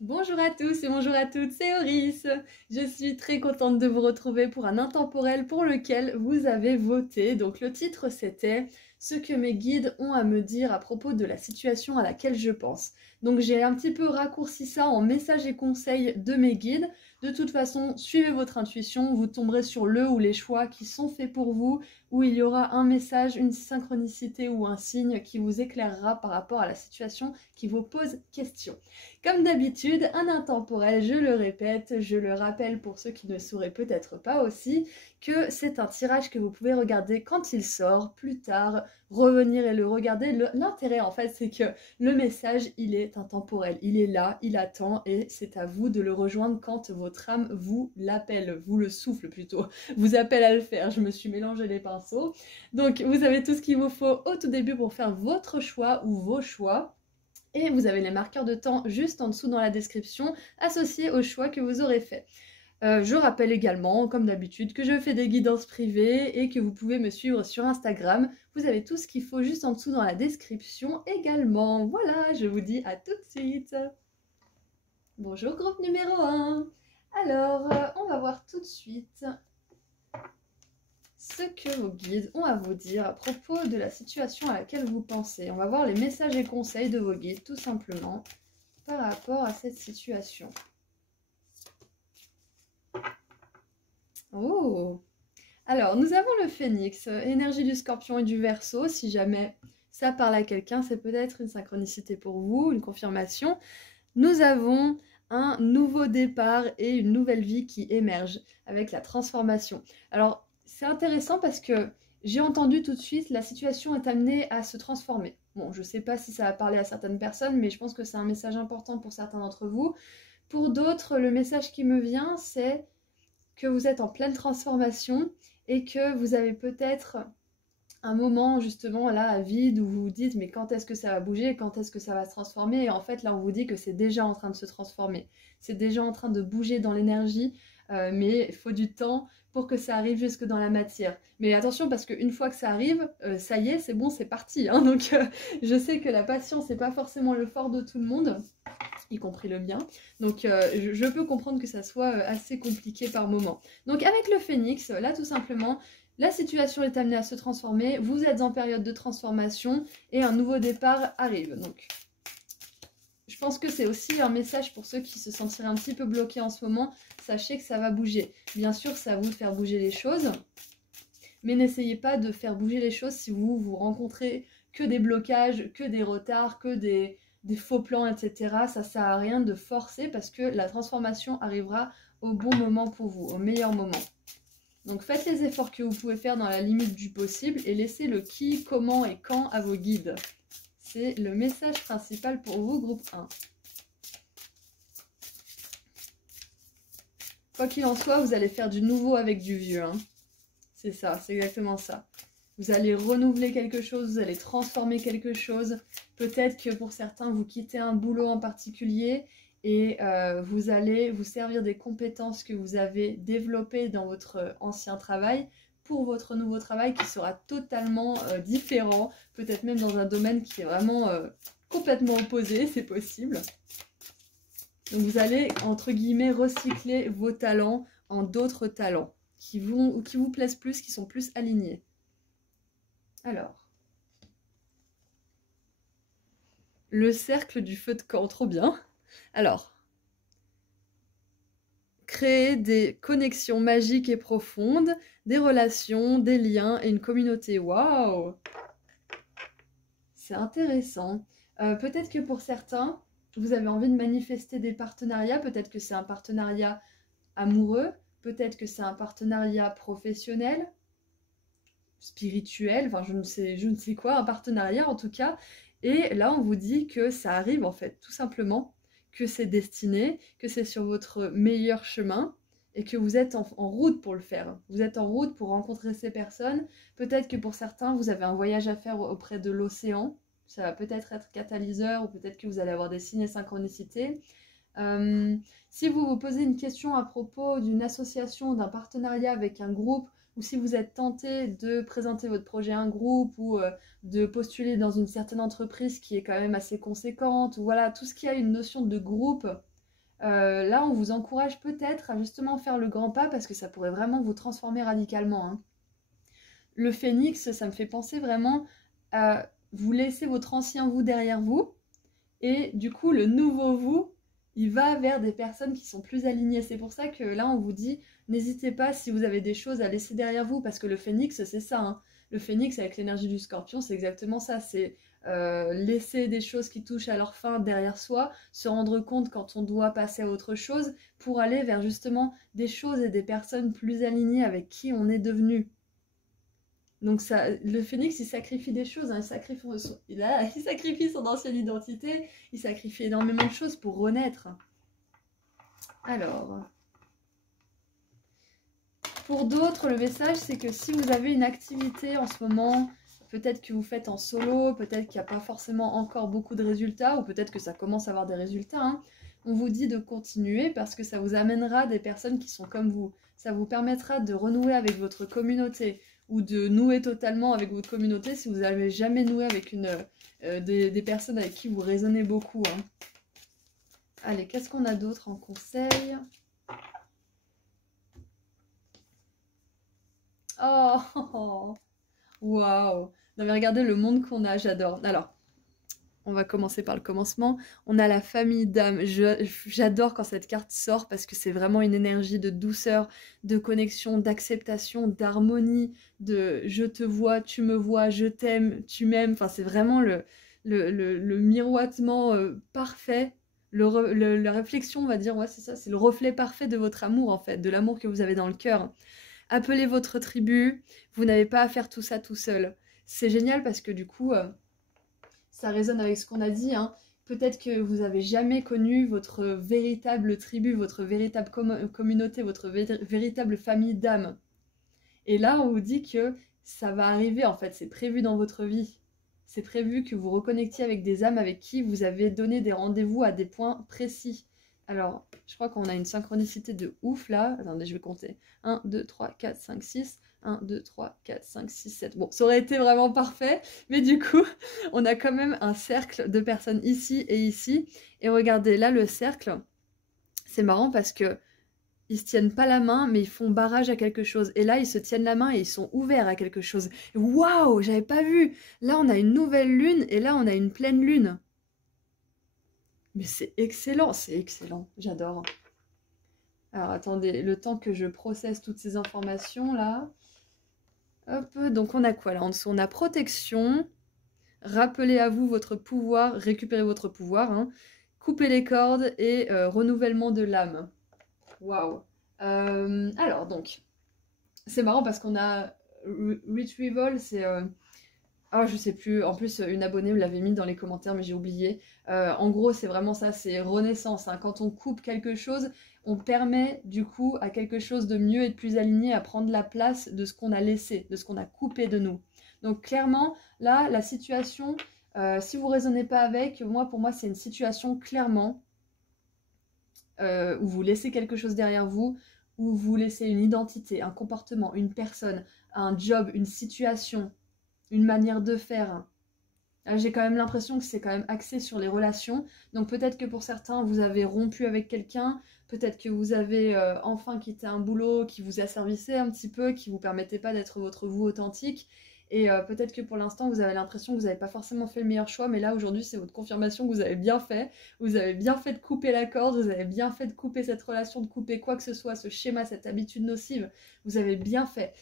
Bonjour à tous et bonjour à toutes, c'est Oris. Je suis très contente de vous retrouver pour un intemporel pour lequel vous avez voté. Donc le titre c'était ce que mes guides ont à me dire à propos de la situation à laquelle je pense. Donc j'ai un petit peu raccourci ça en messages et conseils de mes guides. De toute façon, suivez votre intuition, vous tomberez sur le ou les choix qui sont faits pour vous, où il y aura un message, une synchronicité ou un signe qui vous éclairera par rapport à la situation qui vous pose question. Comme d'habitude, un intemporel, je le répète, je le rappelle pour ceux qui ne sauraient peut-être pas aussi, que c'est un tirage que vous pouvez regarder quand il sort, plus tard, revenir et le regarder. L'intérêt en fait, c'est que le message, il est intemporel, il est là, il attend et c'est à vous de le rejoindre quand votre âme vous l'appelle, vous le souffle plutôt, vous appelle à le faire. Je me suis mélangé les pinceaux. Donc vous avez tout ce qu'il vous faut au tout début pour faire votre choix ou vos choix. Et vous avez les marqueurs de temps juste en dessous dans la description, associés au choix que vous aurez fait. Je rappelle également, comme d'habitude, que je fais des guidances privées et que vous pouvez me suivre sur Instagram. Vous avez tout ce qu'il faut juste en dessous dans la description également. Voilà, je vous dis à tout de suite. Bonjour groupe numéro 1. Alors, on va voir tout de suite ce que vos guides ont à vous dire à propos de la situation à laquelle vous pensez. On va voir les messages et conseils de vos guides, tout simplement, par rapport à cette situation. Oh! Alors, nous avons le phénix, énergie du scorpion et du verseau. Si jamais ça parle à quelqu'un, c'est peut-être une synchronicité pour vous, une confirmation. Nous avons un nouveau départ et une nouvelle vie qui émerge avec la transformation. Alors, c'est intéressant parce que j'ai entendu tout de suite la situation est amenée à se transformer. Bon, je ne sais pas si ça va parler à certaines personnes, mais je pense que c'est un message important pour certains d'entre vous. Pour d'autres, le message qui me vient, c'est que vous êtes en pleine transformation et que vous avez peut-être un moment justement là à vide où vous vous dites mais quand est-ce que ça va bouger, quand est-ce que ça va se transformer, et en fait là on vous dit que c'est déjà en train de se transformer, c'est déjà en train de bouger dans l'énergie, mais il faut du temps pour que ça arrive jusque dans la matière. Mais attention parce qu'une fois que ça arrive, ça y est, c'est bon, c'est parti, hein. Donc je sais que la patience n'est pas forcément le fort de tout le monde, y compris le mien. Donc je peux comprendre que ça soit assez compliqué par moment. Donc avec le phénix, là tout simplement, la situation est amenée à se transformer, vous êtes en période de transformation et un nouveau départ arrive. Donc je pense que c'est aussi un message pour ceux qui se sentiraient un petit peu bloqués en ce moment. Sachez que ça va bouger. Bien sûr, c'est à vous de faire bouger les choses, mais n'essayez pas de faire bouger les choses si vous rencontrez que des blocages, que des retards, que des faux plans, etc. Ça sert à rien de forcer parce que la transformation arrivera au bon moment pour vous, au meilleur moment. Donc faites les efforts que vous pouvez faire dans la limite du possible et laissez le qui, comment et quand à vos guides. C'est le message principal pour vous, groupe 1. Quoi qu'il en soit, vous allez faire du nouveau avec du vieux, hein. C'est ça, c'est exactement ça. Vous allez renouveler quelque chose, vous allez transformer quelque chose. Peut-être que pour certains, vous quittez un boulot en particulier et vous allez vous servir des compétences que vous avez développées dans votre ancien travail pour votre nouveau travail qui sera totalement différent, peut-être même dans un domaine qui est vraiment complètement opposé, c'est possible. Donc vous allez, entre guillemets, recycler vos talents en d'autres talents qui vous plaisent plus, qui sont plus alignés. Alors, le cercle du feu de camp, trop bien. Alors, créer des connexions magiques et profondes, des relations, des liens et une communauté. Waouh! C'est intéressant. Peut-être que pour certains, vous avez envie de manifester des partenariats. Peut-être que c'est un partenariat amoureux. Peut-être que c'est un partenariat professionnel, spirituel, enfin je ne sais quoi, un partenariat en tout cas. Et là, on vous dit que ça arrive en fait, tout simplement, que c'est destiné, que c'est sur votre meilleur chemin et que vous êtes en route pour le faire. Vous êtes en route pour rencontrer ces personnes. Peut-être que pour certains, vous avez un voyage à faire auprès de l'océan. Ça va peut-être être catalyseur ou peut-être que vous allez avoir des signes et synchronicités. Si vous vous posez une question à propos d'une association, d'un partenariat avec un groupe, ou si vous êtes tenté de présenter votre projet à un groupe ou de postuler dans une certaine entreprise qui est quand même assez conséquente, ou voilà, tout ce qui a une notion de groupe, Là, on vous encourage peut-être à justement faire le grand pas parce que ça pourrait vraiment vous transformer radicalement, hein. Le phénix, ça me fait penser vraiment à vous laisser votre ancien vous derrière vous et du coup, le nouveau vous, il va vers des personnes qui sont plus alignées. C'est pour ça que là, on vous dit, n'hésitez pas si vous avez des choses à laisser derrière vous, parce que le phénix, c'est ça, hein. Le phénix, avec l'énergie du scorpion, c'est exactement ça. C'est laisser des choses qui touchent à leur fin derrière soi, se rendre compte quand on doit passer à autre chose, pour aller vers justement des choses et des personnes plus alignées avec qui on est devenu. Donc ça, le phénix, il sacrifie des choses, hein. Il sacrifie son ancienne identité, il sacrifie énormément de choses pour renaître. Alors, pour d'autres, le message, c'est que si vous avez une activité en ce moment, peut-être que vous faites en solo, peut-être qu'il n'y a pas forcément encore beaucoup de résultats, ou peut-être que ça commence à avoir des résultats, hein, on vous dit de continuer parce que ça vous amènera des personnes qui sont comme vous. Ça vous permettra de renouer avec votre communauté ou de nouer totalement avec votre communauté si vous n'avez jamais noué avec des personnes avec qui vous raisonnez beaucoup, hein. Allez, qu'est-ce qu'on a d'autre en conseil? Oh, waouh! Non mais regardez le monde qu'on a, j'adore. Alors, on va commencer par le commencement. On a la famille d'âmes. J'adore quand cette carte sort parce que c'est vraiment une énergie de douceur, de connexion, d'acceptation, d'harmonie, de je te vois, tu me vois, je t'aime, tu m'aimes. Enfin, c'est vraiment le miroitement parfait. La réflexion, on va dire, ouais, c'est ça, c'est le reflet parfait de votre amour, en fait, de l'amour que vous avez dans le cœur. Appelez votre tribu, vous n'avez pas à faire tout ça tout seul. C'est génial parce que du coup, ça résonne avec ce qu'on a dit, hein. Peut-être que vous n'avez jamais connu votre véritable tribu, votre véritable communauté, votre véritable famille d'âmes. Et là, on vous dit que ça va arriver, en fait, c'est prévu dans votre vie. C'est prévu que vous reconnectiez avec des âmes avec qui vous avez donné des rendez-vous à des points précis. Alors, je crois qu'on a une synchronicité de ouf là. Attendez, je vais compter. 1, 2, 3, 4, 5, 6. 1, 2, 3, 4, 5, 6, 7. Bon, ça aurait été vraiment parfait, mais du coup, on a quand même un cercle de personnes ici et ici. Et regardez, là, le cercle, c'est marrant parce que ils se tiennent pas la main, mais ils font barrage à quelque chose. Et là, ils se tiennent la main et ils sont ouverts à quelque chose. Waouh, j'avais pas vu. Là, on a une nouvelle lune et là, on a une pleine lune. Mais c'est excellent, j'adore. Alors, attendez, le temps que je processe toutes ces informations, là. Hop, donc on a quoi là en dessous? On a protection. Rappelez à vous votre pouvoir, récupérez votre pouvoir, hein. Coupez les cordes et renouvellement de l'âme. Waouh. Alors, donc, c'est marrant parce qu'on a Retrieval, c'est... Ah, je sais plus. En plus, une abonnée me l'avait mis dans les commentaires, mais j'ai oublié. En gros, c'est vraiment ça, c'est renaissance, hein. Quand on coupe quelque chose, on permet du coup à quelque chose de mieux et de plus aligné à prendre la place de ce qu'on a laissé, de ce qu'on a coupé de nous. Donc clairement, là, la situation, si vous raisonnez pas avec, pour moi, c'est une situation clairement où vous laissez quelque chose derrière vous, où vous laissez une identité, un comportement, une personne, un job, une situation, une manière de faire. J'ai quand même l'impression que c'est quand même axé sur les relations. Donc peut-être que pour certains, vous avez rompu avec quelqu'un, peut-être que vous avez enfin quitté un boulot qui vous asservissait un petit peu, qui vous permettait pas d'être votre vous authentique. Et peut-être que pour l'instant, vous avez l'impression que vous n'avez pas forcément fait le meilleur choix, mais là, aujourd'hui, c'est votre confirmation que vous avez bien fait. Vous avez bien fait de couper la corde, vous avez bien fait de couper cette relation, de couper quoi que ce soit, ce schéma, cette habitude nocive. Vous avez bien fait.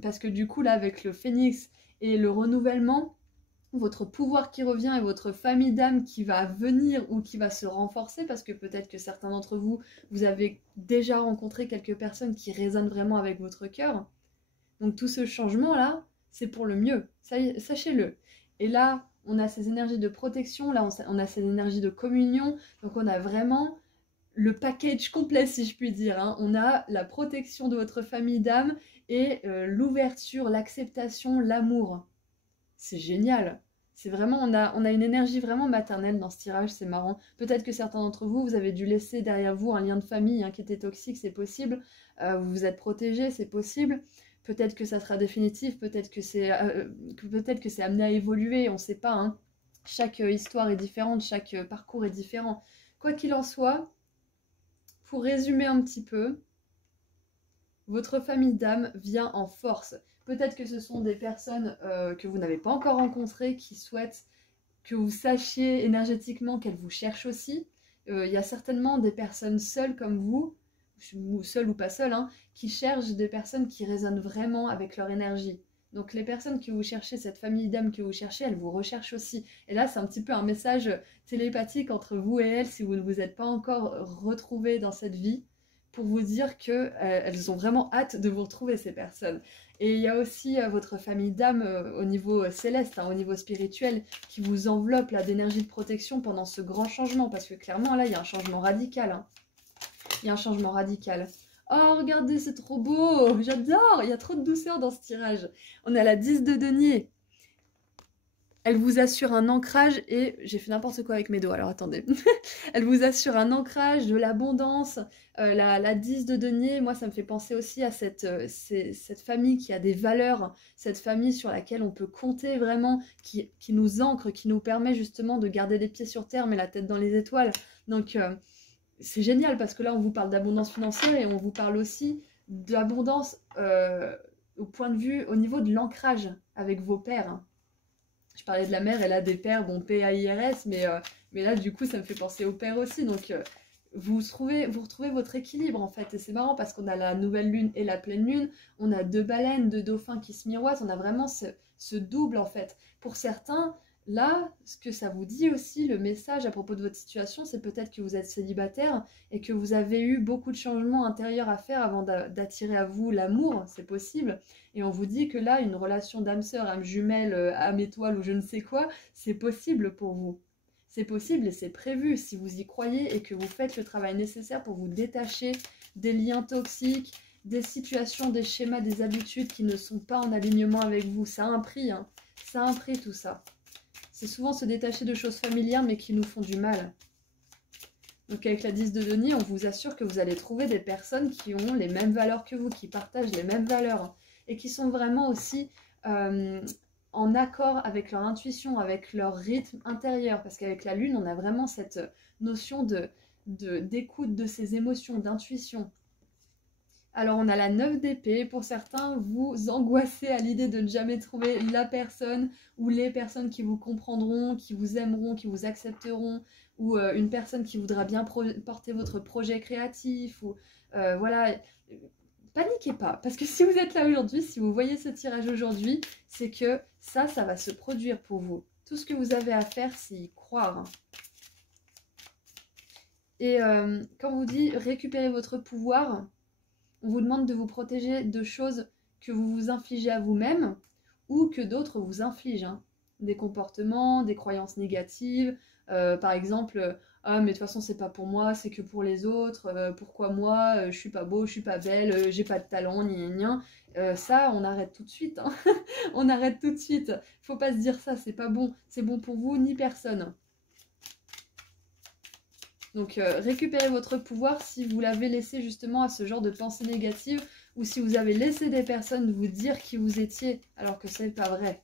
Parce que du coup, là, avec le phénix et le renouvellement, votre pouvoir qui revient et votre famille d'âme qui va venir ou qui va se renforcer, parce que peut-être que certains d'entre vous, vous avez déjà rencontré quelques personnes qui résonnent vraiment avec votre cœur. Donc tout ce changement-là, c'est pour le mieux, sachez-le. Et là, on a ces énergies de protection, là on a ces énergies de communion, donc on a vraiment le package complet si je puis dire, hein. On a la protection de votre famille d'âme et l'ouverture, l'acceptation, l'amour. C'est génial. C'est vraiment, on a une énergie vraiment maternelle dans ce tirage, c'est marrant. Peut-être que certains d'entre vous, vous avez dû laisser derrière vous un lien de famille, hein, qui était toxique, c'est possible. Vous vous êtes protégé, c'est possible. Peut-être que ça sera définitif, peut-être que c'est amené à évoluer, on ne sait pas, hein. Chaque histoire est différente, chaque parcours est différent. Quoi qu'il en soit, Pour résumer un petit peu, votre famille d'âme vient en force. Peut-être que ce sont des personnes que vous n'avez pas encore rencontrées qui souhaitent que vous sachiez énergétiquement qu'elles vous cherchent aussi. Il y a certainement des personnes seules comme vous, ou seules ou pas seules, hein, qui cherchent des personnes qui résonnent vraiment avec leur énergie. Donc les personnes que vous cherchez, cette famille d'âmes que vous cherchez, elles vous recherchent aussi. Et là, c'est un petit peu un message télépathique entre vous et elles si vous ne vous êtes pas encore retrouvés dans cette vie, pour vous dire que elles ont vraiment hâte de vous retrouver, ces personnes. Et il y a aussi votre famille d'âme au niveau céleste, hein, au niveau spirituel, qui vous enveloppe là d'énergie de protection pendant ce grand changement, parce que clairement là, il y a un changement radical. Hein. Il y a un changement radical. Oh, regardez, c'est trop beau, j'adore, il y a trop de douceur dans ce tirage. On a la 10 de denier. Elle vous assure un ancrage et... J'ai fait n'importe quoi avec mes doigts, alors attendez. Elle vous assure un ancrage, de l'abondance. La 10 de denier, moi, ça me fait penser aussi à cette famille qui a des valeurs, cette famille sur laquelle on peut compter vraiment, qui nous ancre, qui nous permet justement de garder les pieds sur terre, mais la tête dans les étoiles. Donc, c'est génial parce que là, on vous parle d'abondance financière et on vous parle aussi d'abondance au point de vue, au niveau de l'ancrage avec vos pères. Hein. Je parlais de la mère, elle a des pères, bon, P-A-I-R-S, mais là, du coup, ça me fait penser au père aussi. Donc, vous retrouvez votre équilibre, en fait. Et c'est marrant parce qu'on a la nouvelle lune et la pleine lune. On a 2 baleines, 2 dauphins qui se miroitent. On a vraiment ce double, en fait. Pour certains, là, ce que ça vous dit aussi, le message à propos de votre situation, c'est peut-être que vous êtes célibataire et que vous avez eu beaucoup de changements intérieurs à faire avant d'attirer à vous l'amour, c'est possible. Et on vous dit que là, une relation d'âme sœur, âme jumelle, âme étoile ou je ne sais quoi, c'est possible pour vous. C'est possible et c'est prévu si vous y croyez et que vous faites le travail nécessaire pour vous détacher des liens toxiques, des situations, des schémas, des habitudes qui ne sont pas en alignement avec vous. Ça a un prix, hein. Ça a un prix tout ça. C'est souvent se détacher de choses familières mais qui nous font du mal. Donc avec la 10 de denier, on vous assure que vous allez trouver des personnes qui ont les mêmes valeurs que vous, qui partagent les mêmes valeurs et qui sont vraiment aussi en accord avec leur intuition, avec leur rythme intérieur. Parce qu'avec la lune, on a vraiment cette notion d'écoute de ses émotions, d'intuition. Alors on a la 9 d'épée, pour certains vous angoissez à l'idée de ne jamais trouver la personne ou les personnes qui vous comprendront, qui vous aimeront, qui vous accepteront, ou une personne qui voudra bien porter votre projet créatif, ou voilà, paniquez pas, parce que si vous êtes là aujourd'hui, si vous voyez ce tirage aujourd'hui, c'est que ça va se produire pour vous. Tout ce que vous avez à faire, c'est y croire. Et quand on vous dit récupérer votre pouvoir, on vous demande de vous protéger de choses que vous vous infligez à vous-même ou que d'autres vous infligent. Hein. Des comportements, des croyances négatives. Par exemple, ah mais de toute façon c'est pas pour moi, c'est que pour les autres. Pourquoi moi, je suis pas beau, je suis pas belle, j'ai pas de talent, gna gna. Ça, on arrête tout de suite. Hein. On arrête tout de suite. Faut pas se dire ça, c'est pas bon. C'est bon pour vous ni personne. Donc récupérez votre pouvoir si vous l'avez laissé justement à ce genre de pensée négative ou si vous avez laissé des personnes vous dire qui vous étiez alors que ce n'est pas vrai.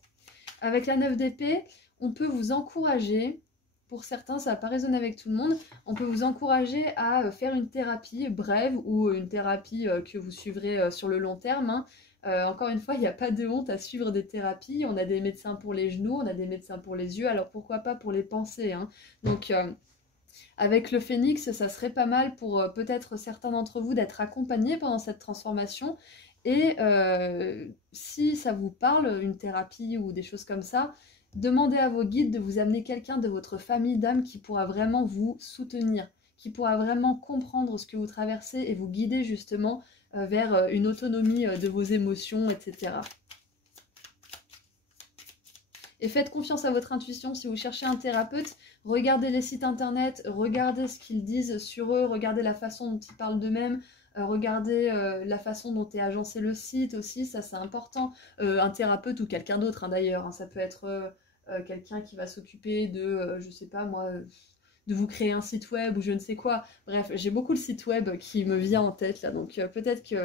Avec la 9 d'épée, on peut vous encourager, pour certains ça va pas résonner avec tout le monde, on peut vous encourager à faire une thérapie brève ou une thérapie que vous suivrez sur le long terme. Hein. Encore une fois, il n'y a pas de honte à suivre des thérapies. On a des médecins pour les genoux, on a des médecins pour les yeux, alors pourquoi pas pour les pensées. Hein. Donc avec le phénix, ça serait pas mal pour peut-être certains d'entre vous d'être accompagnés pendant cette transformation. Et si ça vous parle, une thérapie ou des choses comme ça, demandez à vos guides de vous amener quelqu'un de votre famille d'âme qui pourra vraiment vous soutenir, qui pourra vraiment comprendre ce que vous traversez et vous guider justement vers une autonomie de vos émotions, etc. Et faites confiance à votre intuition. Si vous cherchez un thérapeute, regardez les sites internet, regardez ce qu'ils disent sur eux, regardez la façon dont ils parlent d'eux-mêmes, regardez la façon dont est agencé le site aussi, ça c'est important. Un thérapeute ou quelqu'un d'autre hein, d'ailleurs, hein, ça peut être quelqu'un qui va s'occuper de, je sais pas moi, de vous créer un site web ou je ne sais quoi. Bref, j'ai beaucoup le site web qui me vient en tête là, donc peut-être qu'il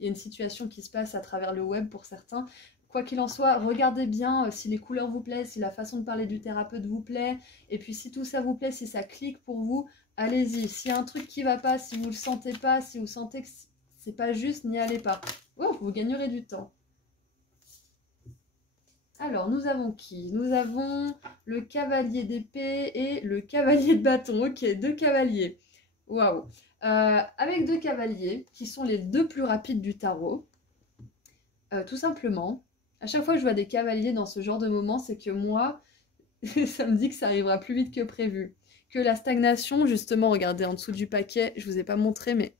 y a une situation qui se passe à travers le web pour certains. quoi qu'il en soit, regardez bien si les couleurs vous plaisent, si la façon de parler du thérapeute vous plaît. Et puis si tout ça vous plaît, si ça clique pour vous, allez-y. S'il y a un truc qui va pas, si vous le sentez pas, si vous sentez que c'est pas juste, n'y allez pas. Oh, vous gagnerez du temps. Alors, nous avons qui? Nous avons le cavalier d'épée et le cavalier de bâton. Ok, 2 cavaliers. Waouh. Avec 2 cavaliers, qui sont les 2 plus rapides du tarot, tout simplement, à chaque fois que je vois des cavaliers dans ce genre de moment, c'est que moi, ça me dit que ça arrivera plus vite que prévu. Que la stagnation, justement, regardez en dessous du paquet, je vous ai pas montré, mais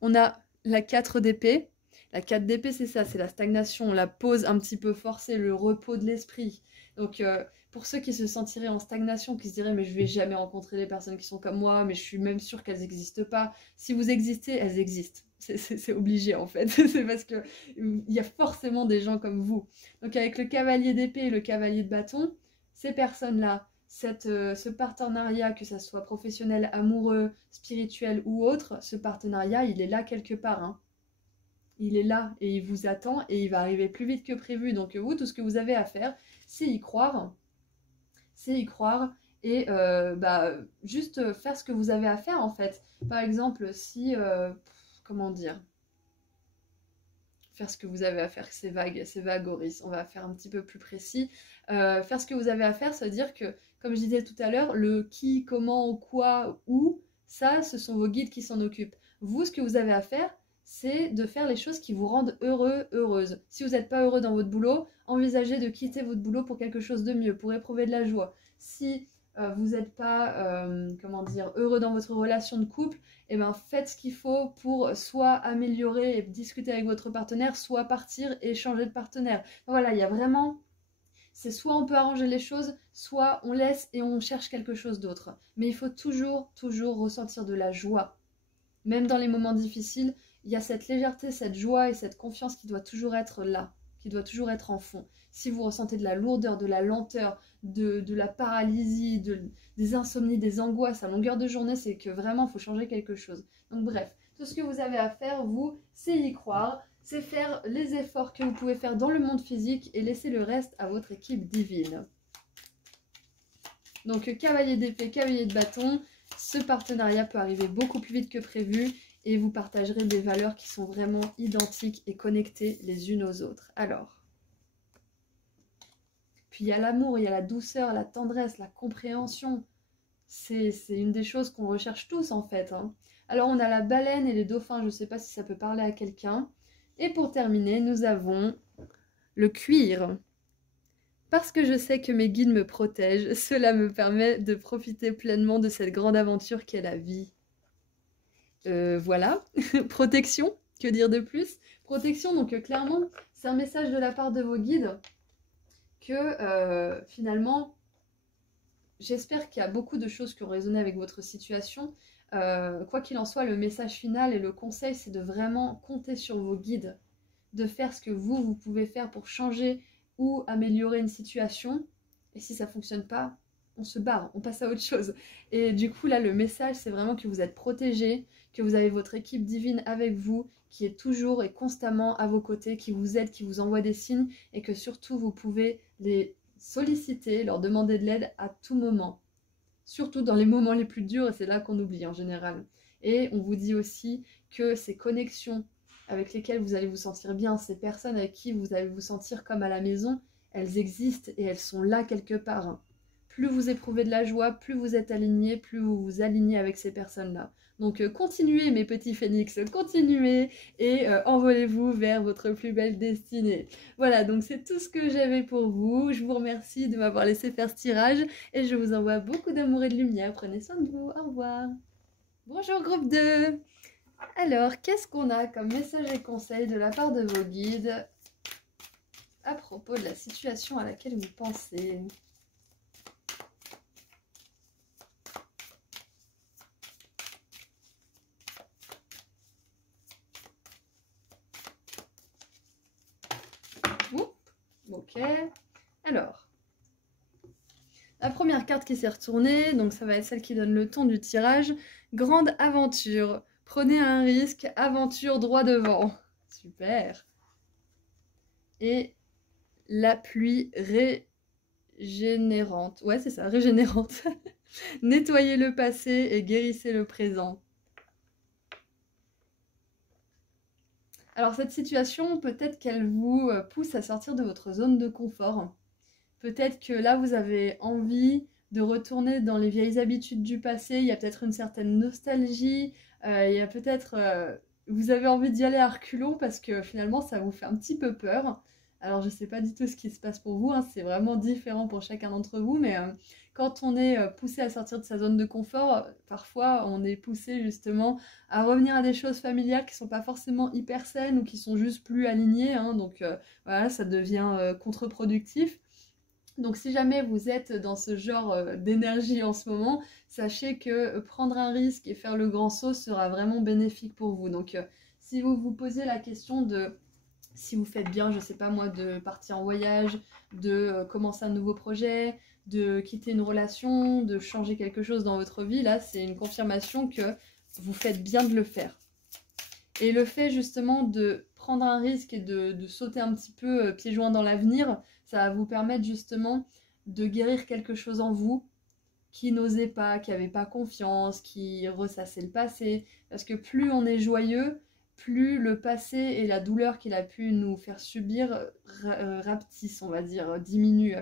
on a la 4 d'épée. La 4 d'épée, c'est ça, c'est la stagnation, la pause un petit peu forcée, le repos de l'esprit. Donc, pour ceux qui se sentiraient en stagnation, qui se diraient « mais je vais jamais rencontrer des personnes qui sont comme moi, mais je suis même sûre qu'elles n'existent pas », si vous existez, elles existent. C'est obligé en fait, c'est parce qu'il y a forcément des gens comme vous. Donc avec le cavalier d'épée et le cavalier de bâton, ces personnes-là, ce partenariat, que ça soit professionnel, amoureux, spirituel ou autre, ce partenariat, il est là quelque part, hein. Il est là et il vous attend et il va arriver plus vite que prévu. Donc vous, tout ce que vous avez à faire, c'est y croire. C'est y croire et juste faire ce que vous avez à faire en fait. Par exemple, si... comment dire? Faire ce que vous avez à faire, c'est vague, Auris. On va faire un petit peu plus précis. Faire ce que vous avez à faire, ça veut dire que, comme je disais tout à l'heure, le qui, comment, quoi, où, ça, ce sont vos guides qui s'en occupent. Vous, ce que vous avez à faire, c'est de faire les choses qui vous rendent heureux, heureuse. Si vous n'êtes pas heureux dans votre boulot, envisagez de quitter votre boulot pour quelque chose de mieux, pour éprouver de la joie. Si vous n'êtes pas, comment dire, heureux dans votre relation de couple, eh ben, faites ce qu'il faut pour soit améliorer et discuter avec votre partenaire, soit partir et changer de partenaire. Voilà, il y a vraiment... C'est soit on peut arranger les choses, soit on laisse et on cherche quelque chose d'autre. Mais il faut toujours, toujours ressentir de la joie. Même dans les moments difficiles, il y a cette légèreté, cette joie et cette confiance qui doit toujours être là, qui doit toujours être en fond. Si vous ressentez de la lourdeur, de la lenteur, de la paralysie, des insomnies, des angoisses à longueur de journée, c'est que vraiment il faut changer quelque chose. Donc bref, tout ce que vous avez à faire, vous, c'est y croire, c'est faire les efforts que vous pouvez faire dans le monde physique et laisser le reste à votre équipe divine. Donc cavalier d'épée, cavalier de bâton, ce partenariat peut arriver beaucoup plus vite que prévu et vous partagerez des valeurs qui sont vraiment identiques et connectées les unes aux autres. Alors, puis il y a l'amour, il y a la douceur, la tendresse, la compréhension. C'est une des choses qu'on recherche tous en fait, hein. Alors on a la baleine et les dauphins, je ne sais pas si ça peut parler à quelqu'un. Et pour terminer, nous avons le cuir. Parce que je sais que mes guides me protègent, cela me permet de profiter pleinement de cette grande aventure qu'est la vie. Voilà, protection, que dire de plus? Protection, donc clairement, c'est un message de la part de vos guides que finalement, j'espère qu'il y a beaucoup de choses qui ont résonné avec votre situation. Quoi qu'il en soit, le message final et le conseil, c'est de vraiment compter sur vos guides, de faire ce que vous pouvez faire pour changer ou améliorer une situation. Et si ça ne fonctionne pas, on se barre, on passe à autre chose. Et du coup, là, le message, c'est vraiment que vous êtes protégés, que vous avez votre équipe divine avec vous, qui est toujours et constamment à vos côtés, qui vous aide, qui vous envoie des signes, et que surtout, vous pouvez les solliciter, leur demander de l'aide à tout moment. Surtout dans les moments les plus durs, et c'est là qu'on oublie en général. Et on vous dit aussi que ces connexions avec lesquelles vous allez vous sentir bien, ces personnes avec qui vous allez vous sentir comme à la maison, elles existent et elles sont là quelque part. Plus vous éprouvez de la joie, plus vous êtes aligné, plus vous vous alignez avec ces personnes-là. Donc continuez mes petits phénix, continuez et envolez-vous vers votre plus belle destinée. Voilà, donc c'est tout ce que j'avais pour vous. Je vous remercie de m'avoir laissé faire ce tirage et je vous envoie beaucoup d'amour et de lumière. Prenez soin de vous, au revoir. Bonjour groupe 2. Alors, qu'est-ce qu'on a comme message et conseil de la part de vos guides à propos de la situation à laquelle vous pensez? Ok, alors, la première carte qui s'est retournée, donc ça va être celle qui donne le ton du tirage. Grande aventure, prenez un risque, aventure droit devant. Super. Et la pluie régénérante. Ouais, c'est ça, régénérante. Nettoyez le passé et guérissez le présent. Alors cette situation, peut-être qu'elle vous pousse à sortir de votre zone de confort. Peut-être que là, vous avez envie de retourner dans les vieilles habitudes du passé. Il y a peut-être une certaine nostalgie. Il y a peut-être... vous avez envie d'y aller à reculons parce que finalement, ça vous fait un petit peu peur. Alors, je ne sais pas du tout ce qui se passe pour vous. Hein, c'est vraiment différent pour chacun d'entre vous. Mais quand on est poussé à sortir de sa zone de confort, parfois, on est poussé justement à revenir à des choses familières qui ne sont pas forcément hyper saines ou qui sont juste plus alignées. Hein, donc, voilà, ça devient contre-productif. Donc si jamais vous êtes dans ce genre d'énergie en ce moment, sachez que prendre un risque et faire le grand saut sera vraiment bénéfique pour vous. Donc si vous vous posez la question de si vous faites bien, je sais pas moi, de partir en voyage, de commencer un nouveau projet, de quitter une relation, de changer quelque chose dans votre vie, là c'est une confirmation que vous faites bien de le faire. Et le fait justement de prendre un risque et de sauter un petit peu pieds joints dans l'avenir, ça va vous permettre justement de guérir quelque chose en vous qui n'osait pas, qui n'avait pas confiance, qui ressassait le passé. Parce que plus on est joyeux, plus le passé et la douleur qu'il a pu nous faire subir rapetissent, on va dire, diminuent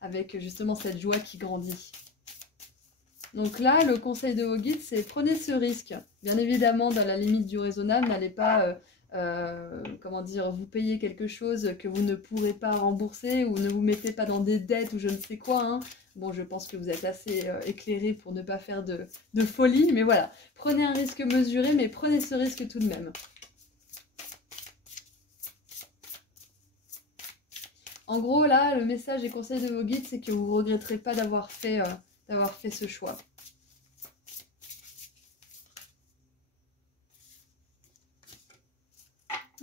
avec justement cette joie qui grandit. Donc là, le conseil de vos guides, c'est prenez ce risque. Bien évidemment, dans la limite du raisonnable, n'allez pas, comment dire, vous payer quelque chose que vous ne pourrez pas rembourser ou ne vous mettez pas dans des dettes ou je ne sais quoi. Hein. Bon, je pense que vous êtes assez éclairé pour ne pas faire de folie, mais voilà. Prenez un risque mesuré, mais prenez ce risque tout de même. En gros, là, le message et conseil de vos guides, c'est que vous ne regretterez pas d'avoir fait ce choix.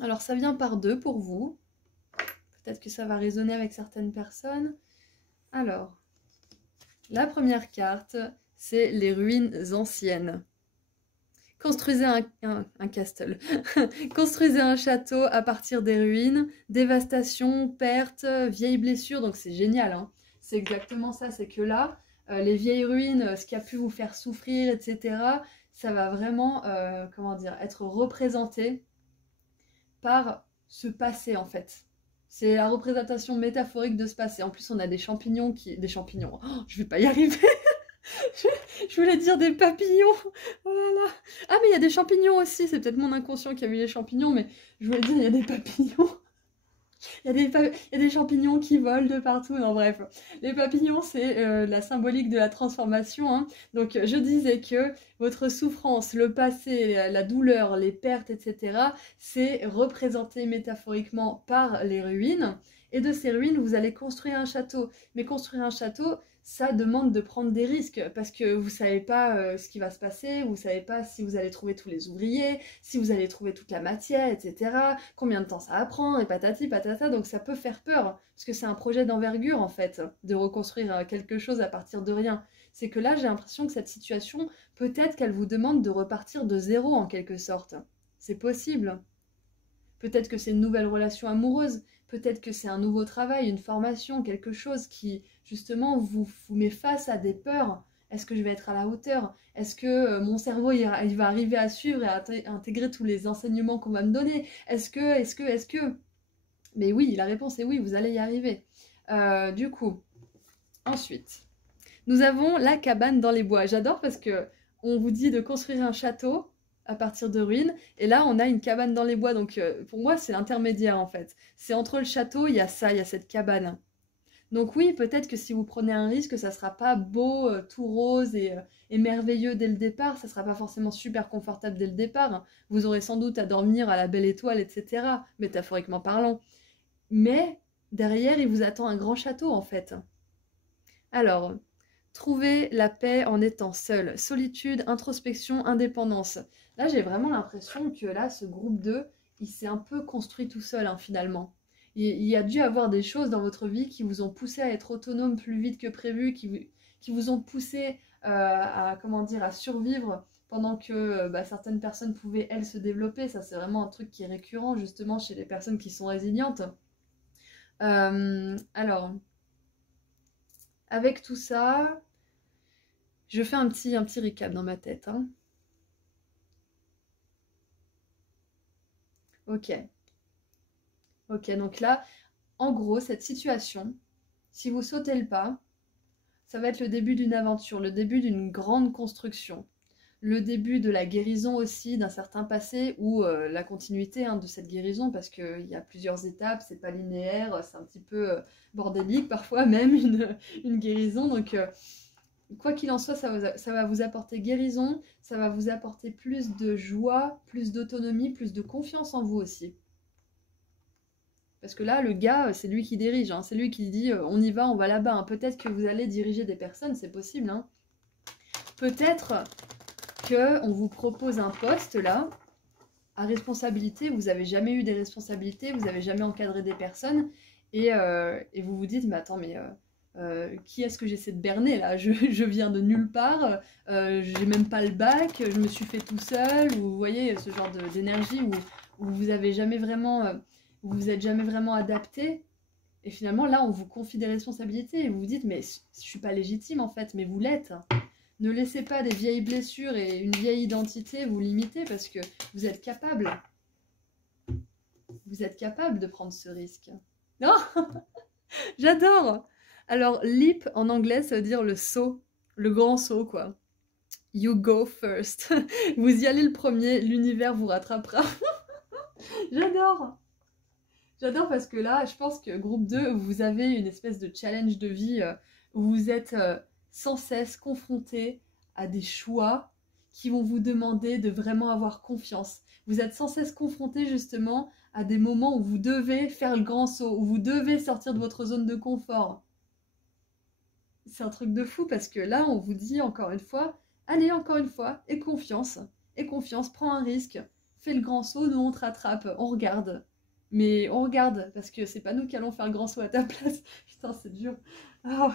Alors ça vient par deux pour vous. Peut-être que ça va résonner avec certaines personnes. Alors, la première carte, c'est les ruines anciennes. Construisez un castle. Construisez un château à partir des ruines. Dévastation, perte, vieilles blessures. Donc c'est génial. Hein. C'est exactement ça. C'est que là, les vieilles ruines, ce qui a pu vous faire souffrir, etc., ça va vraiment, comment dire, être représenté par ce passé en fait. C'est la représentation métaphorique de ce passé. En plus, on a des champignons qui... Des champignons. Oh, je vais pas y arriver. Je voulais dire des papillons. Oh là là. Ah, mais il y a des champignons aussi. C'est peut-être mon inconscient qui a vu les champignons, mais je voulais dire il y a des papillons. Il y a des champignons qui volent de partout. Non, bref. Les papillons, c'est la symbolique de la transformation. Hein. Donc, je disais que votre souffrance, le passé, la douleur, les pertes, etc., c'est représenté métaphoriquement par les ruines. Et de ces ruines, vous allez construire un château. Mais construire un château, ça demande de prendre des risques parce que vous ne savez pas ce qui va se passer, vous ne savez pas si vous allez trouver tous les ouvriers, si vous allez trouver toute la matière, etc. Combien de temps ça va prendre, et patati patata. Donc ça peut faire peur parce que c'est un projet d'envergure en fait, de reconstruire quelque chose à partir de rien. C'est que là, j'ai l'impression que cette situation, peut-être qu'elle vous demande de repartir de zéro en quelque sorte. C'est possible. Peut-être que c'est une nouvelle relation amoureuse, peut-être que c'est un nouveau travail, une formation, quelque chose qui justement vous met face à des peurs. Est-ce que je vais être à la hauteur? Est-ce que mon cerveau il va arriver à suivre et à intégrer tous les enseignements qu'on va me donner? Est-ce que... Mais oui, la réponse est oui, vous allez y arriver. Du coup, ensuite, nous avons la cabane dans les bois. J'adore parce que on vous dit de construire un château à partir de ruines. Et là, on a une cabane dans les bois. Donc, pour moi, c'est l'intermédiaire, en fait. C'est entre le château, il y a ça, il y a cette cabane. Donc oui, peut-être que si vous prenez un risque, ça ne sera pas beau, tout rose et merveilleux dès le départ. Ça ne sera pas forcément super confortable dès le départ. Vous aurez sans doute à dormir à la belle étoile, etc., métaphoriquement parlant. Mais derrière, il vous attend un grand château, en fait. Alors... Trouver la paix en étant seul. Solitude, introspection, indépendance. Là, j'ai vraiment l'impression que là, ce groupe 2, il s'est un peu construit tout seul, hein, finalement. Il y a dû avoir des choses dans votre vie qui vous ont poussé à être autonome plus vite que prévu, qui vous ont poussé comment dire, à survivre pendant que certaines personnes pouvaient, elles, se développer. Ça, c'est vraiment un truc qui est récurrent, justement, chez les personnes qui sont résilientes. Alors, avec tout ça, je fais un petit recap dans ma tête, hein. Ok. Ok, donc là, en gros, cette situation, si vous sautez le pas, ça va être le début d'une aventure, le début d'une grande construction, le début de la guérison aussi d'un certain passé ou la continuité de cette guérison parce qu'il y a plusieurs étapes, c'est pas linéaire, c'est un petit peu bordélique parfois même une guérison. Donc quoi qu'il en soit, ça va vous apporter guérison, ça va vous apporter plus de joie, plus d'autonomie, plus de confiance en vous aussi. Parce que là, le gars, c'est lui qui dirige, hein. C'est lui qui dit on y va, on va là-bas, hein. Peut-être que vous allez diriger des personnes, c'est possible, hein. Peut-être qu'on vous propose un poste là, à responsabilité, vous n'avez jamais eu des responsabilités, vous n'avez jamais encadré des personnes, et vous vous dites, mais attends, mais qui est-ce que j'essaie de berner là? Je viens de nulle part, j'ai même pas le bac, je me suis fait tout seul, ou vous voyez ce genre d'énergie où vous avez jamais vraiment, vous vous êtes jamais vraiment adapté. Et finalement, là, on vous confie des responsabilités et vous vous dites, mais je suis pas légitime en fait, mais vous l'êtes. Ne laissez pas des vieilles blessures et une vieille identité vous limiter parce que vous êtes capable. Vous êtes capable de prendre ce risque. Non, j'adore. Alors, leap en anglais, ça veut dire le saut, le grand saut, quoi. You go first. Vous y allez le premier, l'univers vous rattrapera. J'adore. J'adore parce que là, je pense que groupe 2, vous avez une espèce de challenge de vie où vous êtes sans cesse confronté à des choix qui vont vous demander de vraiment avoir confiance. Vous êtes sans cesse confronté justement à des moments où vous devez faire le grand saut, où vous devez sortir de votre zone de confort. C'est un truc de fou parce que là, on vous dit encore une fois, allez encore une fois, et confiance, prends un risque, fais le grand saut, nous on te rattrape, on regarde. Mais on regarde, parce que c'est pas nous qui allons faire le grand saut à ta place. Putain, c'est dur. Oh.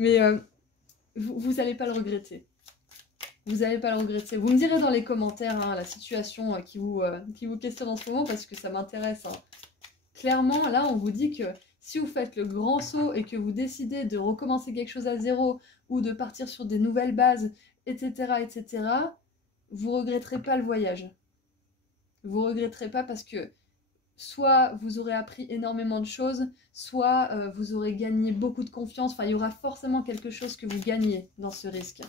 Mais vous allez pas le regretter. Vous allez pas le regretter. Vous me direz dans les commentaires la situation qui vous questionne en ce moment, parce que ça m'intéresse. Clairement, là, on vous dit que si vous faites le grand saut et que vous décidez de recommencer quelque chose à zéro ou de partir sur des nouvelles bases, etc., vous regretterez pas le voyage. Vous regretterez pas parce que soit vous aurez appris énormément de choses, soit vous aurez gagné beaucoup de confiance. Enfin, il y aura forcément quelque chose que vous gagnez dans ce risque.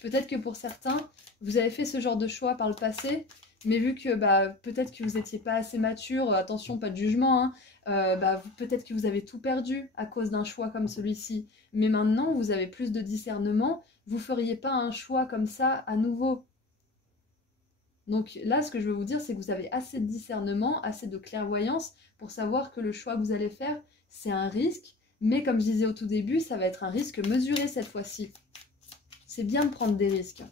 Peut-être que pour certains, vous avez fait ce genre de choix par le passé, mais vu que peut-être que vous n'étiez pas assez mature, attention, pas de jugement, peut-être que vous avez tout perdu à cause d'un choix comme celui-ci. Mais maintenant, vous avez plus de discernement, vous ne feriez pas un choix comme ça à nouveau. Donc là, ce que je veux vous dire, c'est que vous avez assez de discernement, assez de clairvoyance pour savoir que le choix que vous allez faire, c'est un risque. Mais comme je disais au tout début, ça va être un risque mesuré cette fois-ci. C'est bien de prendre des risques.